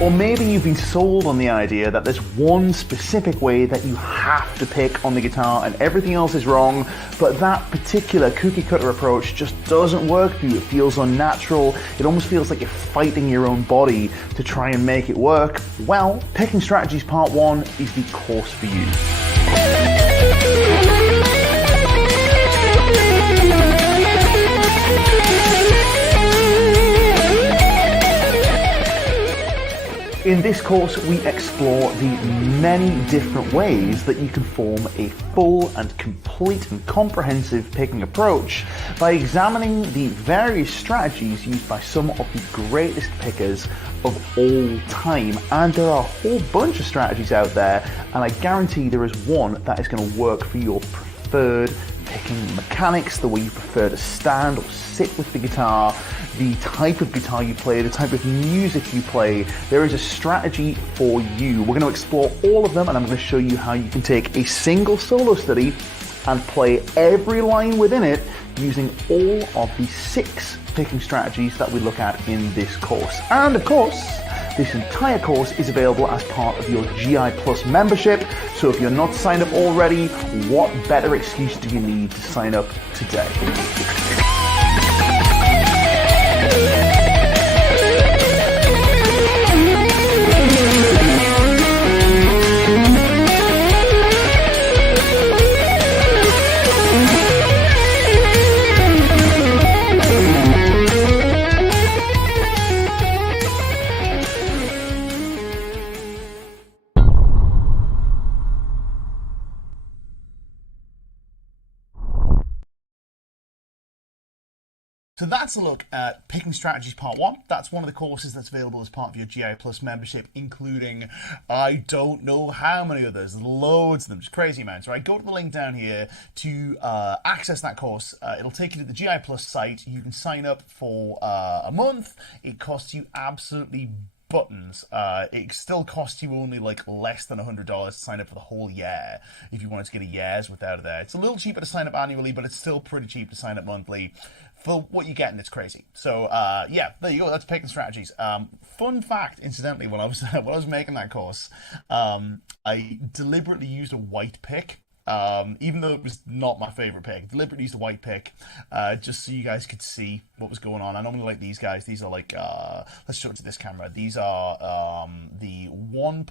Or maybe you've been sold on the idea that there's one specific way that you have to pick on the guitar and everything else is wrong, but that particular cookie cutter approach just doesn't work for you. It feels unnatural. It almost feels like you're fighting your own body to try and make it work. Well, Picking Strategies Part 1 is the course for you. In this course, we explore the many different ways that you can form a full and complete and comprehensive picking approach by examining the various strategies used by some of the greatest pickers of all time. And there are a whole bunch of strategies out there, and I guarantee there is one that is going to work for your preferred picking mechanics, the way you prefer to stand or sit with the guitar, the type of guitar you play, the type of music you play. There is a strategy for you. We're going to explore all of them, and I'm going to show you how you can take a single solo study and play every line within it using all of the 6 picking strategies that we look at in this course. And of course, this entire course is available as part of your GI Plus membership. So if you're not signed up already, what better excuse do you need to sign up today? So that's a look at Picking Strategies Part 1. That's one of the courses that's available as part of your GI Plus membership, including I don't know how many others, loads of them, just crazy amounts, right? Go to the link down here to access that course. It'll take you to the GI Plus site. You can sign up for a month. It costs you absolutely buttons. It still costs you only like less than $100 to sign up for the whole year if you wanted to get a year's worth out of there. It's a little cheaper to sign up annually, but it's still pretty cheap to sign up monthly. For what you get, and it's crazy. So yeah, there you go. That's Picking Strategies. Fun fact, incidentally, when I was making that course, I deliberately used a white pick, even though it was not my favorite pick. Deliberately used a white pick, just so you guys could see what was going on. I normally like these guys. These are like, let's show it to this camera. These are the 1.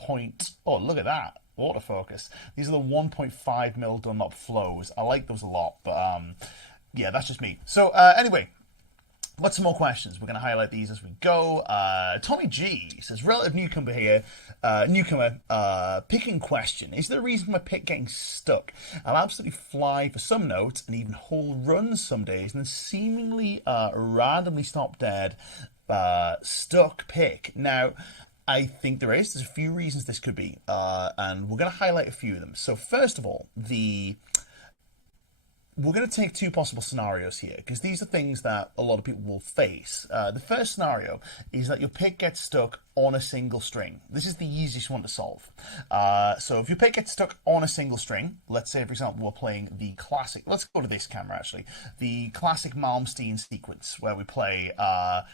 Oh, look at that. Autofocus. These are the 1.5mm Dunlop flows. I like those a lot, but yeah, that's just me. So anyway, got some more questions. We're going to highlight these as we go. Tommy G says, relative newcomer here, picking question. Is there a reason my pick getting stuck? I'll absolutely fly for some notes and even whole runs some days and then seemingly randomly stop dead, stuck pick. Now, I think there is. There's a few reasons this could be, and we're going to highlight a few of them. So first of all, we're going to take two possible scenarios here, because these are things that a lot of people will face. The first scenario is that your pick gets stuck on a single string. This is the easiest one to solve. So if your pick gets stuck on a single string, let's say, for example, we're playing the classic, let's go to this camera actually, the classic Malmsteen sequence where we play,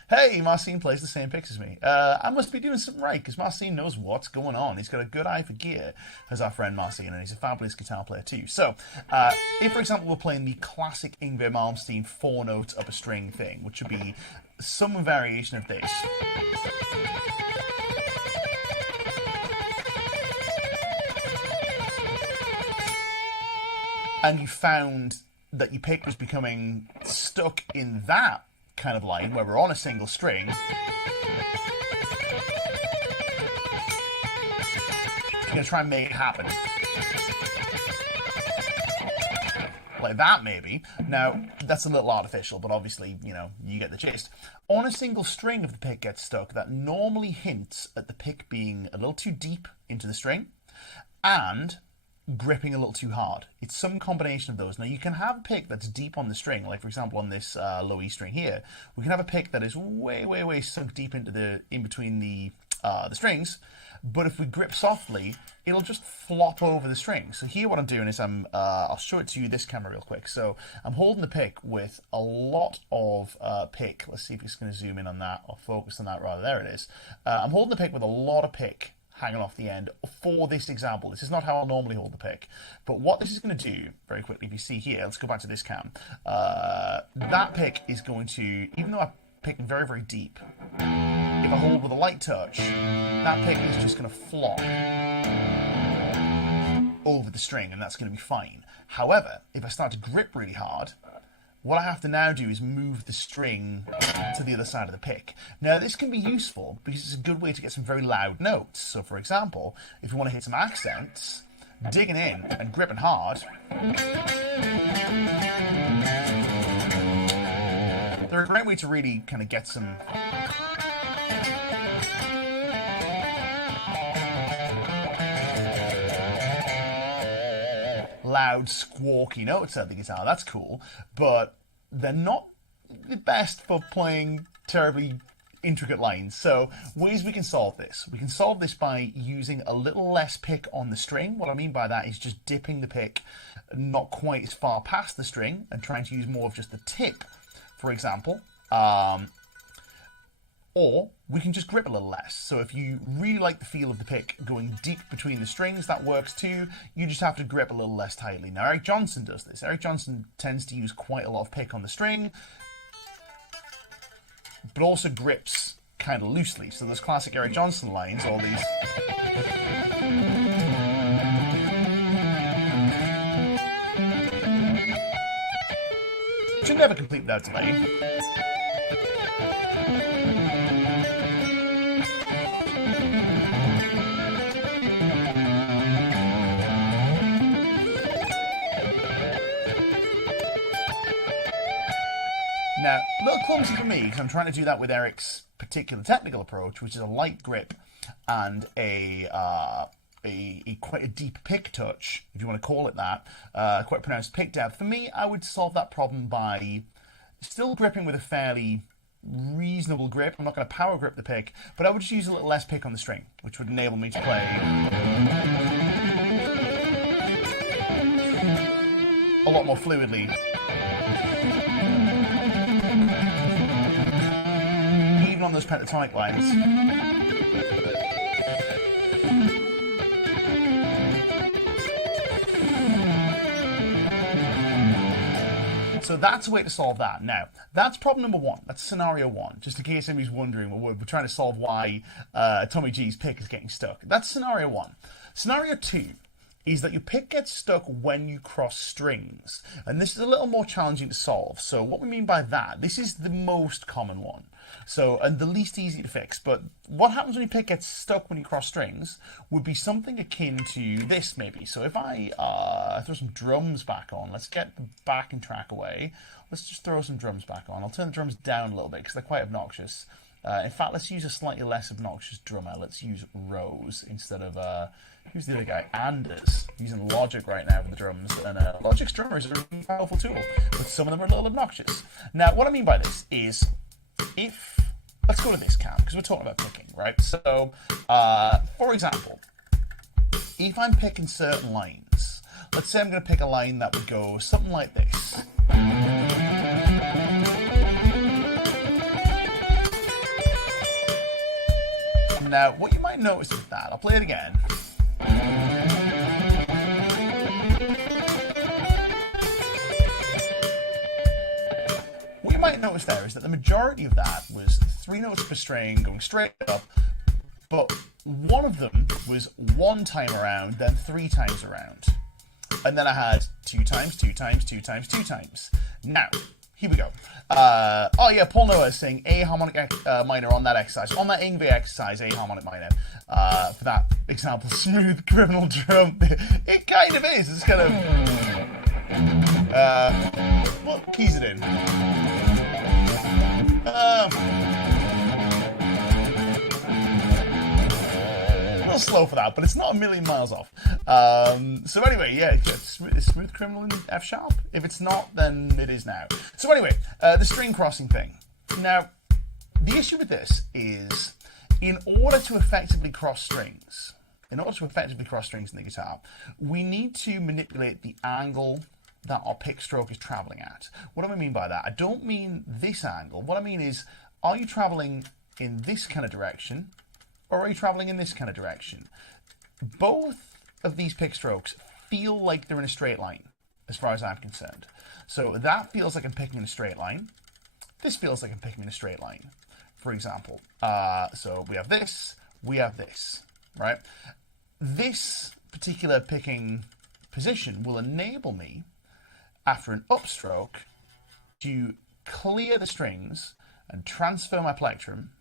hey, Marcin plays the same picks as me. I must be doing something right, because Marcin knows what's going on. He's got a good eye for gear, as our friend Marcin, and he's a fabulous guitar player too. So if, for example, we're playing the classic Yngwie Malmsteen 4 notes up a string thing, which would be some variation of this. And you found that your pick was becoming stuck in that kind of line where we're on a single string. You're going to try and make it happen. Like that, maybe. Now, that's a little artificial, but obviously, you know, you get the gist. On a single string, if the pick gets stuck, that normally hints at the pick being a little too deep into the string and gripping a little too hard. It's some combination of those. Now, you can have a pick that's deep on the string, like, for example, on this low E string here. We can have a pick that is way sunk deep into in between the strings, but if we grip softly, it'll just flop over the string. So here what I'm doing is I'll show it to you this camera real quick. So I'm holding the pick with a lot of pick. Let's see if it's going to zoom in on that or focus on that rather. There it is. I'm holding the pick with a lot of pick hanging off the end for this example. This is not how I'll normally hold the pick. But what this is going to do, very quickly, if you see here, let's go back to this cam. That pick is going to, even though I pick very deep, if I hold with a light touch, that pick is just going to flop over the string, and that's going to be fine. However, if I start to grip really hard, what I have to now do is move the string to the other side of the pick. Now, this can be useful because it's a good way to get some very loud notes. So, for example, if you want to hit some accents, digging in and gripping hard, they're a great way to really kind of get some loud, squawky notes out of the guitar. That's cool, but they're not the best for playing terribly intricate lines. So ways we can solve this. We can solve this by using a little less pick on the string. What I mean by that is just dipping the pick not quite as far past the string and trying to use more of just the tip, for example. Or we can just grip a little less. So if you really like the feel of the pick going deep between the strings, that works too. You just have to grip a little less tightly. Now, Eric Johnson does this. Eric Johnson tends to use quite a lot of pick on the string, but also grips kind of loosely. So those classic Eric Johnson lines, all these... should never complete without delay. Now, a little clumsy for me, because I'm trying to do that with Eric's particular technical approach, which is a light grip and quite a deep pick touch, if you want to call it that, quite pronounced pick depth. For me, I would solve that problem by still gripping with a fairly reasonable grip. I'm not going to power grip the pick, but I would just use a little less pick on the string, which would enable me to play a lot more fluidly. Even on those pentatonic lines. So that's a way to solve that. Now, that's problem number one. That's scenario one. Just in case anybody's wondering, we're trying to solve why Tommy G's pick is getting stuck. That's scenario one. Scenario two is that your pick gets stuck when you cross strings. And this is a little more challenging to solve. So what we mean by that, this is the most common one. So, and the least easy to fix. But what happens when your pick gets stuck when you cross strings would be something akin to this, maybe. So if I throw some drums back on, let's get the backing track away. Let's just throw some drums back on. I'll turn the drums down a little bit because they're quite obnoxious. In fact, let's use a slightly less obnoxious drummer. Let's use Rose instead of, who's the other guy? Anders. Using Logic right now for the drums. And Logic's drummer is a really powerful tool, but some of them are a little obnoxious. Now, what I mean by this is, if, let's go to this cam, because we're talking about picking, right? So, for example, if I'm picking certain lines, let's say I'm going to pick a line that would go something like this. Now, what you might notice with that, I'll play it again. What you might notice there is that the majority of that was 3 notes per string going straight up, but one of them was 1 time around, then 3 times around. And then I had 2 times, 2 times, 2 times, 2 times. Now, here we go. Oh yeah, Paul Noah is saying A harmonic minor on that exercise. On that Yngwie exercise, A harmonic minor. For that example, smooth criminal drum. It kind of is. It's kind of... what keys it in? Slow for that, but it's not a million miles off. So anyway, yeah, smooth criminal in F sharp. If it's not, then it is now. So anyway, the string crossing thing. Now, the issue with this is, in order to effectively cross strings in the guitar, we need to manipulate the angle that our pick stroke is traveling at. What do I mean by that? I don't mean this angle. What I mean is, are you traveling in this kind of direction, or are you traveling in this kind of direction? Both of these pick strokes feel like they're in a straight line, as far as I'm concerned. So that feels like I'm picking in a straight line. This feels like I'm picking in a straight line, for example. So we have this, right? This particular picking position will enable me, after an upstroke, to clear the strings and transfer my plectrum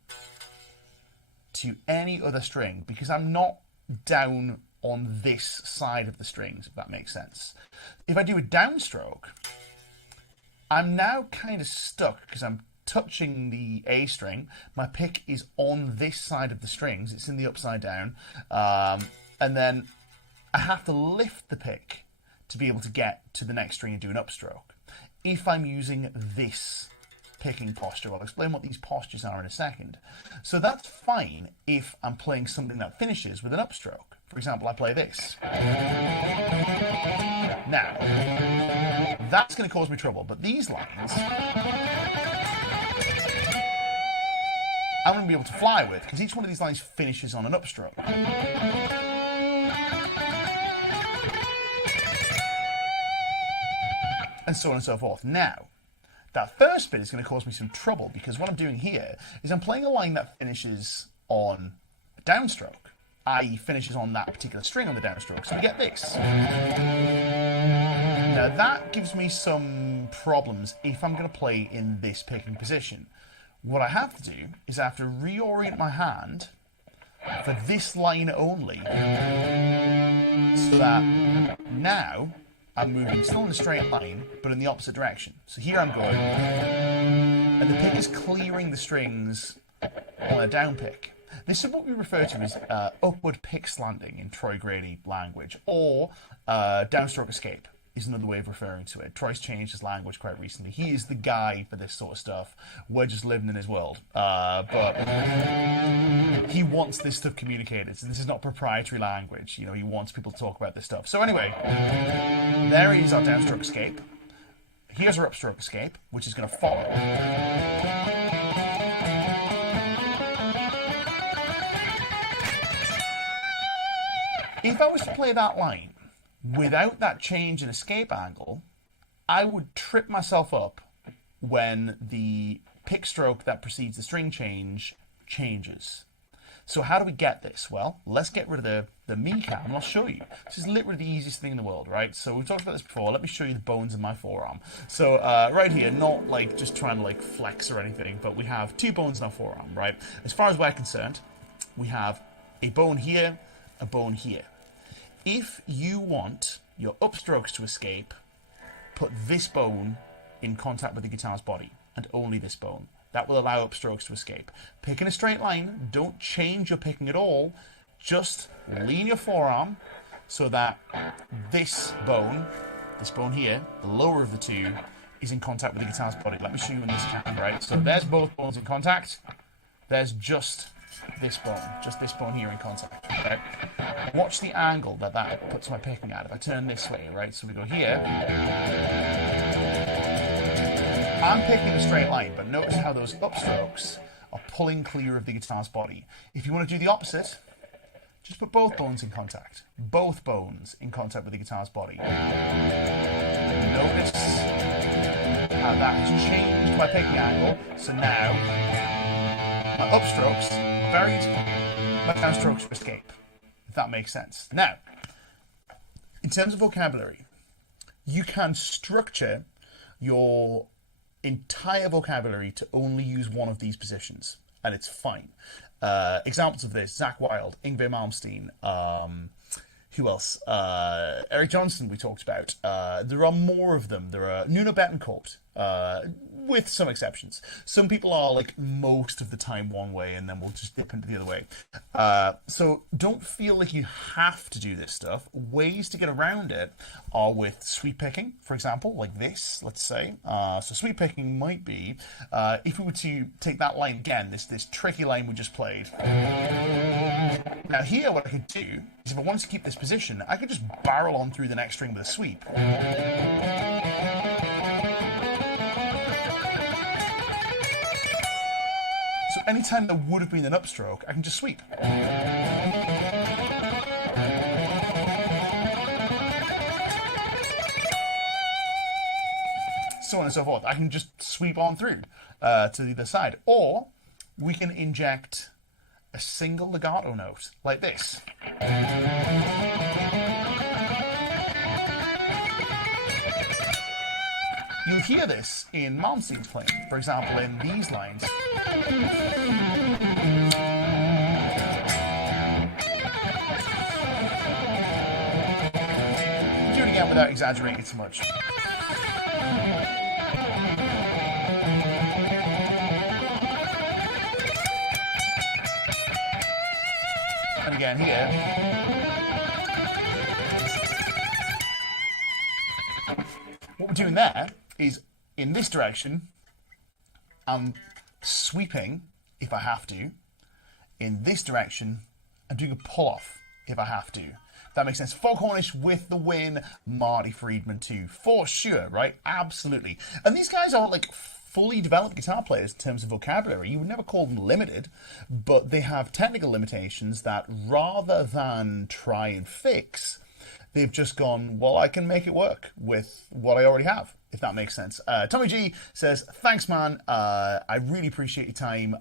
to any other string, because I'm not down on this side of the strings, if that makes sense. If I do a downstroke, I'm now kind of stuck because I'm touching the A string. My pick is on this side of the strings. It's in the upside down. And then I have to lift the pick to be able to get to the next string and do an upstroke. If I'm using this picking posture, I'll explain what these postures are in a second. So that's fine if I'm playing something that finishes with an upstroke. For example, I play this. Now, that's going to cause me trouble, but these lines I'm going to be able to fly with, because each one of these lines finishes on an upstroke. And so on and so forth. Now, that first bit is going to cause me some trouble, because what I'm doing here is I'm playing a line that finishes on a downstroke, i.e. finishes on that particular string on the downstroke. So we get this. Now that gives me some problems if I'm going to play in this picking position. What I have to do is I have to reorient my hand for this line only, so that now I'm moving still in a straight line, but in the opposite direction. So here I'm going, and the pick is clearing the strings on a down pick. This is what we refer to as upward pick slanting in Troy Grady language, or downstroke escape is another way of referring to it. Troy's changed his language quite recently. He is the guy for this sort of stuff. We're just living in his world. But he wants this stuff communicated. So this is not proprietary language. You know, he wants people to talk about this stuff. So anyway, there is our downstroke escape. Here's our upstroke escape, which is going to follow. If I was to play that line without that change in escape angle, I would trip myself up when the pick stroke that precedes the string change changes. So how do we get this? Well, let's get rid of the me cam and I'll show you. This is literally the easiest thing in the world, right? So we've talked about this before. Let me show you the bones in my forearm. So right here, not like just trying to like flex or anything, but we have 2 bones in our forearm, right? As far as we're concerned, we have a bone here, a bone here. If you want your upstrokes to escape, put this bone in contact with the guitar's body, and only this bone. That will allow upstrokes to escape. Pick in a straight line. Don't change your picking at all. Just lean your forearm so that this bone here, the lower of the two, is in contact with the guitar's body. Let me show you in this camera, right? So there's both bones in contact. There's just this bone here in contact, right? Watch the angle that puts my picking at. If I turn this way, right? So we go here. I'm picking a straight line, but notice how those upstrokes are pulling clear of the guitar's body. If you want to do the opposite, just put both bones in contact. Both bones in contact with the guitar's body. Notice how that has changed my picking angle. So now, my upstrokes are very useful. My downstrokes escape, if that makes sense. Now, in terms of vocabulary, you can structure your entire vocabulary to only use one of these positions, and it's fine. Examples of this: Zakk Wylde, Yngwie Malmsteen, who else? Eric Johnson, we talked about. There are more of them. There are Nuno Bettencourt, with some exceptions. Some people are like most of the time one way, and then we'll just dip into the other way. So don't feel like you have to do this stuff. Ways to get around it are with sweep picking, for example, like this, let's say. So sweep picking might be, if we were to take that line again, this tricky line we just played. Now here, what I could do is if I wanted to keep this position, I could just barrel on through the next string with a sweep. So anytime there would have been an upstroke, I can just sweep. So on and so forth. I can just sweep on through to the other side. Or we can inject a single legato note, like this. You'll hear this in Malmsteen's playing, for example, in these lines. Do it again without exaggerating it too much. And again here. What we're doing there is, in this direction, I'm sweeping if I have to. In this direction, I'm doing a pull-off if I have to. That makes sense. Foghornish with the win. Marty Friedman too, for sure, right? Absolutely. And these guys are like fully developed guitar players in terms of vocabulary. You would never call them limited, but they have technical limitations that rather than try and fix, they've just gone, well, I can make it work with what I already have, if that makes sense. Tommy G says, thanks, man. I really appreciate your time.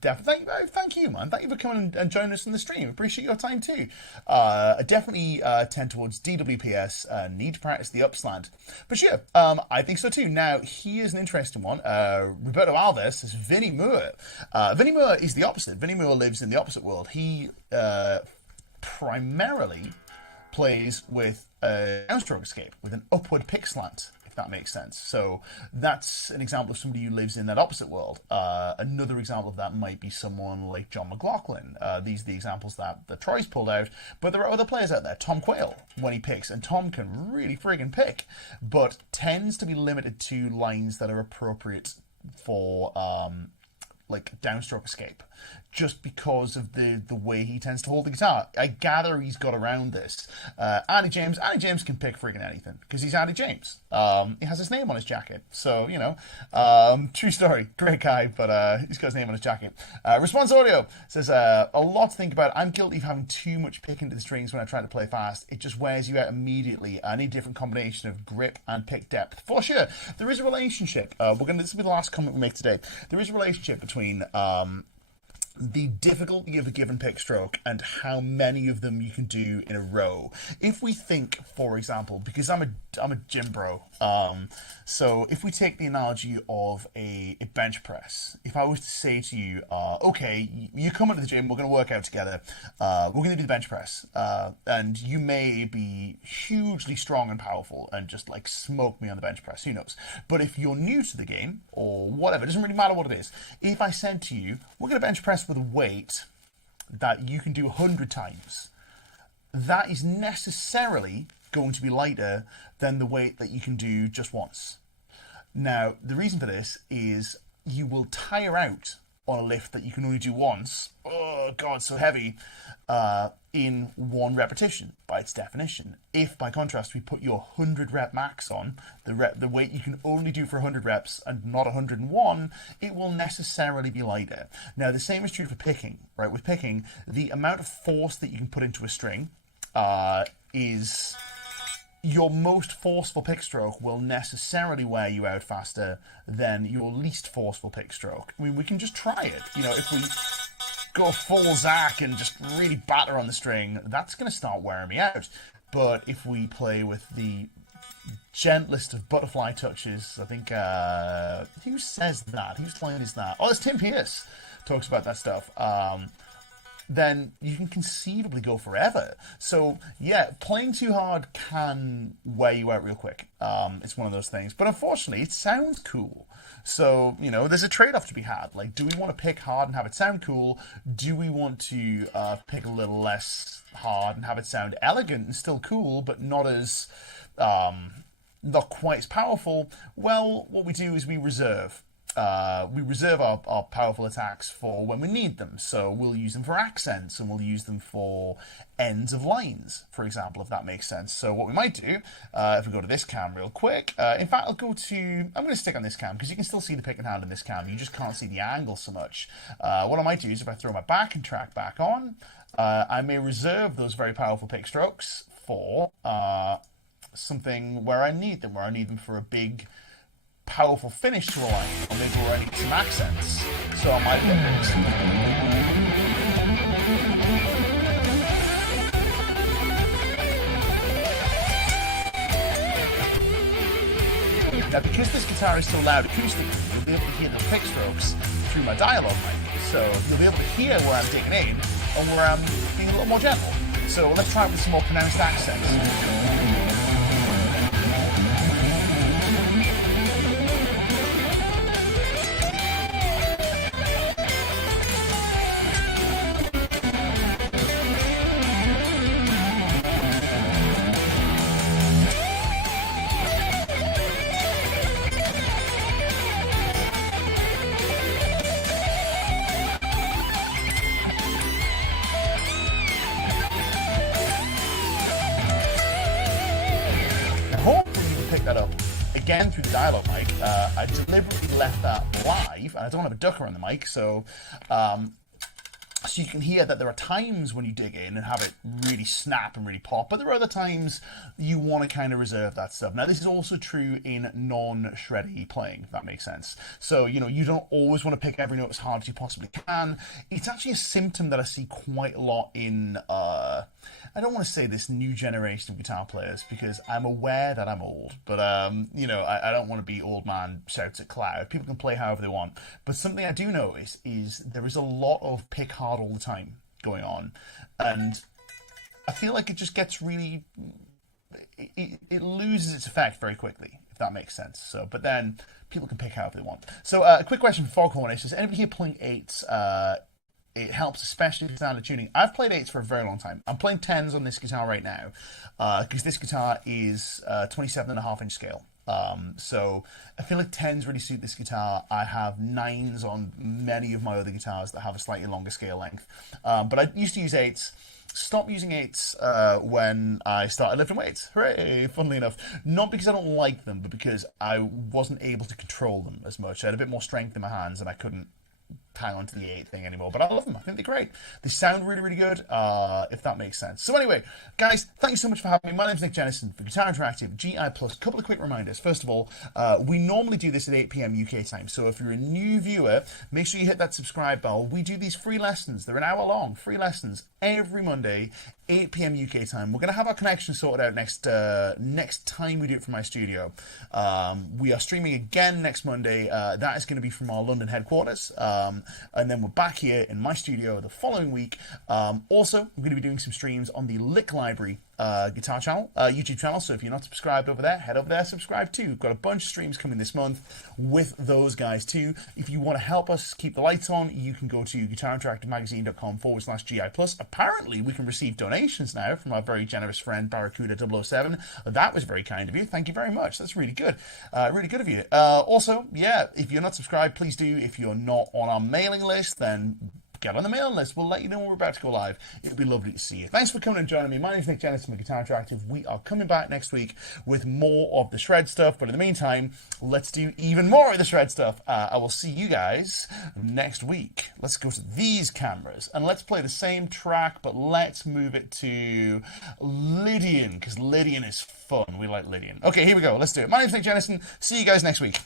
Thank you, man. Thank you for coming and joining us on the stream. Appreciate your time, too. I definitely tend towards DWPS. Need to practice the upslant. But sure, I think so, too. Now, here's an interesting one. Roberto Alves says, Vinnie Moore. Vinnie Moore is the opposite. Vinnie Moore lives in the opposite world. He primarily plays with a downstroke escape, with an upward pick slant, if that makes sense. So that's an example of somebody who lives in that opposite world. Another example of that might be someone like John McLaughlin. These are the examples that Troy's pulled out, but there are other players out there. Tom Quayle, when he picks, and Tom can really friggin' pick, but tends to be limited to lines that are appropriate for like downstroke escape, just because of the way he tends to hold the guitar. I gather he's got around this. Andy James can pick friggin' anything, because he's Andy James. He has his name on his jacket, so, you know, true story. Great guy, but he's got his name on his jacket. Response Audio says, a lot to think about. I'm guilty of having too much pick into the strings when I try to play fast. It just wears you out immediately. I need a different combination of grip and pick depth. For sure, there is a relationship. This will be the last comment we make today. There is a relationship between the difficulty of a given pick stroke and how many of them you can do in a row. If we think, for example, because I'm a gym bro, so if we take the analogy of a bench press, if I was to say to you, okay, you come into the gym, we're going to work out together, we're going to do the bench press, and you may be hugely strong and powerful and just like smoke me on the bench press, who knows? But if you're new to the game or whatever, it doesn't really matter what it is. If I said to you, we're going to bench press with a weight that you can do 100 times, that is necessarily going to be lighter than the weight that you can do just once. Now, the reason for this is you will tire out on a lift that you can only do once. Oh, God, so heavy. In one repetition, by its definition. If, by contrast, we put your 100 rep max on, the weight you can only do for 100 reps and not 101, it will necessarily be lighter. Now, the same is true for picking, right? With picking, the amount of force that you can put into a string is... Your most forceful pick stroke will necessarily wear you out faster than your least forceful pick stroke. I mean, we can just try it. You know, if we go full Zach and just really batter on the string, that's going to start wearing me out. But if we play with the gentlest of butterfly touches, I think, who says that? Whose line is that? Oh, it's Tim Pierce talks about that stuff. Then you can conceivably go forever. So, yeah, playing too hard can wear you out real quick. It's one of those things. But unfortunately, it sounds cool. So, you know, there's a trade-off to be had. Like, do we want to pick hard and have it sound cool? Do we want to pick a little less hard and have it sound elegant and still cool, but not as, not quite as powerful? Well, what we do is we reserve our powerful attacks for when we need them. So we'll use them for accents and we'll use them for ends of lines, for example, if that makes sense. So what we might do, if we go to this cam real quick, in fact, I'm going to stick on this cam because you can still see the pick and hand in this cam. You just can't see the angle so much. What I might do is if I throw my backing track back on, I may reserve those very powerful pick strokes for something where I need them, for a big powerful finish to a line, or maybe where I need some accents. So I might look at. Now, because this guitar is so loud acoustically, you'll be able to hear the pick strokes through my dialogue mic. So you'll be able to hear where I'm digging in and where I'm being a little more gentle. So let's try it with some more pronounced accents. Hopefully you can pick that up again through the dialogue mic. I deliberately left that live, and I don't have a ducker on the mic, so you can hear that there are times when you dig in and have it really snap and really pop, but there are other times you want to kind of reserve that stuff. Now, this is also true in non-shreddy playing, if that makes sense. So, you know, you don't always want to pick every note as hard as you possibly can. It's actually a symptom that I see quite a lot in, I don't want to say this new generation of guitar players because I'm aware that I'm old, but, you know, I don't want to be old man shouts at cloud. People can play however they want. But something I do notice is there is a lot of pick hard all the time going on, and I feel like it just gets really, it loses its effect very quickly, if that makes sense. So, but then people can pick however they want. So, a quick question for Foghorn is: does anybody here playing eights? It helps, especially with standard tuning. I've played eights for a very long time. I'm playing tens on this guitar right now because this guitar is 27.5-inch scale. So I feel like tens really suit this guitar. I have nines on many of my other guitars that have a slightly longer scale length. But I used to use eights. Stopped using eights when I started lifting weights. Hooray! Funnily enough, not because I don't like them, but because I wasn't able to control them as much. I had a bit more strength in my hands, and I couldn't hang on to the 8 thing anymore, but I love them. I think they're great. They sound really, really good, if that makes sense. So anyway, guys, thank you so much for having me. My name's Nick Jennison for Guitar Interactive GI+. A couple of quick reminders. First of all, we normally do this at 8 p.m. UK time, so if you're a new viewer, make sure you hit that subscribe bell. We do these free lessons. They're an hour long, free lessons, every Monday, 8 p.m. UK time. We're going to have our connection sorted out next time we do it from my studio. We are streaming again next Monday. That is going to be from our London headquarters. And then we're back here in my studio the following week. Also, we're going to be doing some streams on the Lick Library guitar channel, YouTube channel. So if you're not subscribed over there, head over there, subscribe too. We've got a bunch of streams coming this month with those guys too. If you want to help us keep the lights on, you can go to guitarinteractivemagazine.com/GI+. Apparently, we can receive donations now from our very generous friend Barracuda007. That was very kind of you. Thank you very much. That's really good. Really good of you. Also, yeah, if you're not subscribed, please do. If you're not on our mailing list, then get on the mailing list. We'll let you know when we're about to go live. It'll be lovely to see you. Thanks for coming and joining me. My name's Nick Jennison with Guitar Interactive. We are coming back next week with more of the shred stuff. But in the meantime, let's do even more of the shred stuff. I will see you guys next week. Let's go to these cameras and let's play the same track, but let's move it to Lydian, because Lydian is fun. We like Lydian. Okay, here we go. Let's do it. My name's Nick Jennison. See you guys next week.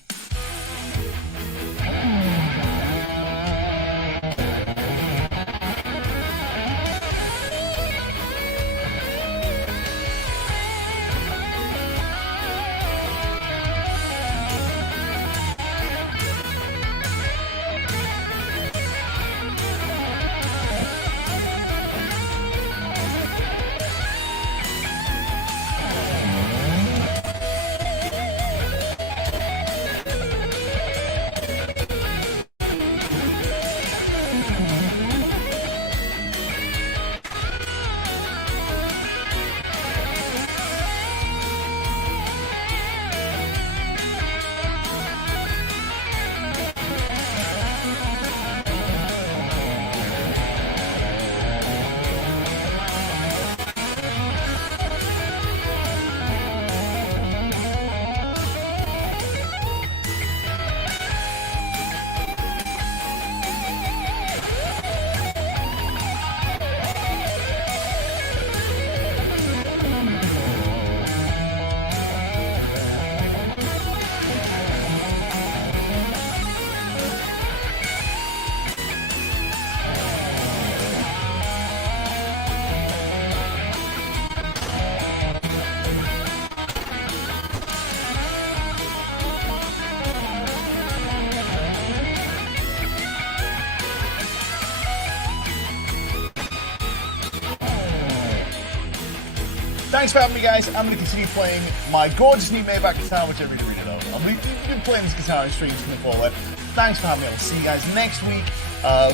Thanks for having me, guys. I'm going to continue playing my gorgeous new Maybach guitar, which I really, really love. I've been playing this guitar in streams from the forward. Thanks for having me. I'll see you guys next week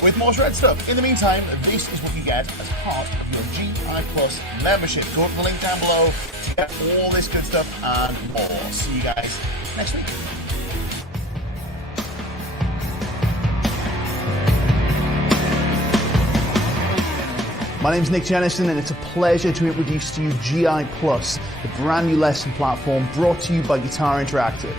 with more shred stuff. In the meantime, this is what you get as part of your GI Plus membership. Go to the link down below to get all this good stuff and more. See you guys next week. My name's Nick Jennison, and it's a pleasure to introduce to you GI Plus, the brand new lesson platform brought to you by Guitar Interactive.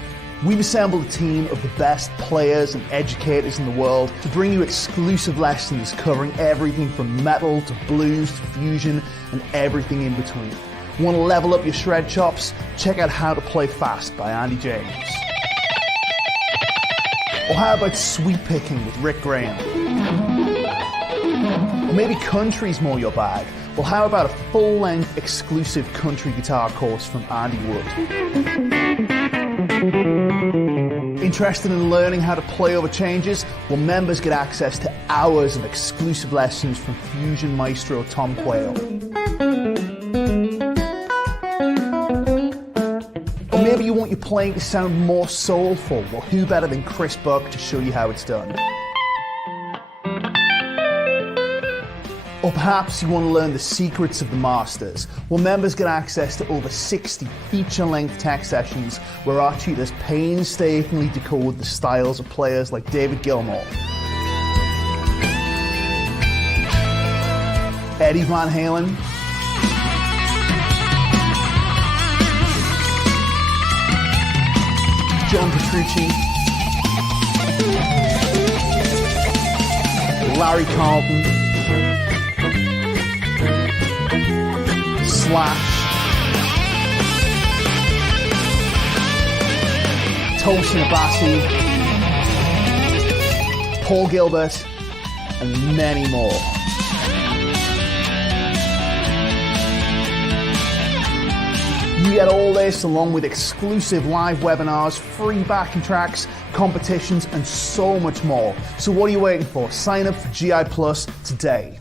We've assembled a team of the best players and educators in the world to bring you exclusive lessons covering everything from metal to blues to fusion and everything in between. Want to level up your shred chops? Check out How to Play Fast by Andy James. Or how about sweep picking with Rick Graham? Or maybe country's more your bag? Well, how about a full-length exclusive country guitar course from Andy Wood? Interested in learning how to play over changes? Well, members get access to hours of exclusive lessons from Fusion Maestro Tom Quayle. Or maybe you want your playing to sound more soulful? Well, who better than Chris Buck to show you how it's done? Or perhaps you want to learn the secrets of the masters. Well, members get access to over 60 feature-length tech sessions where our tutors painstakingly decode the styles of players like David Gilmour, Eddie Van Halen, John Petrucci, Larry Carlton, Slash, Tosin Abasi, Paul Gilbert, and many more. You get all this along with exclusive live webinars, free backing tracks, competitions, and so much more. So what are you waiting for? Sign up for GI Plus today.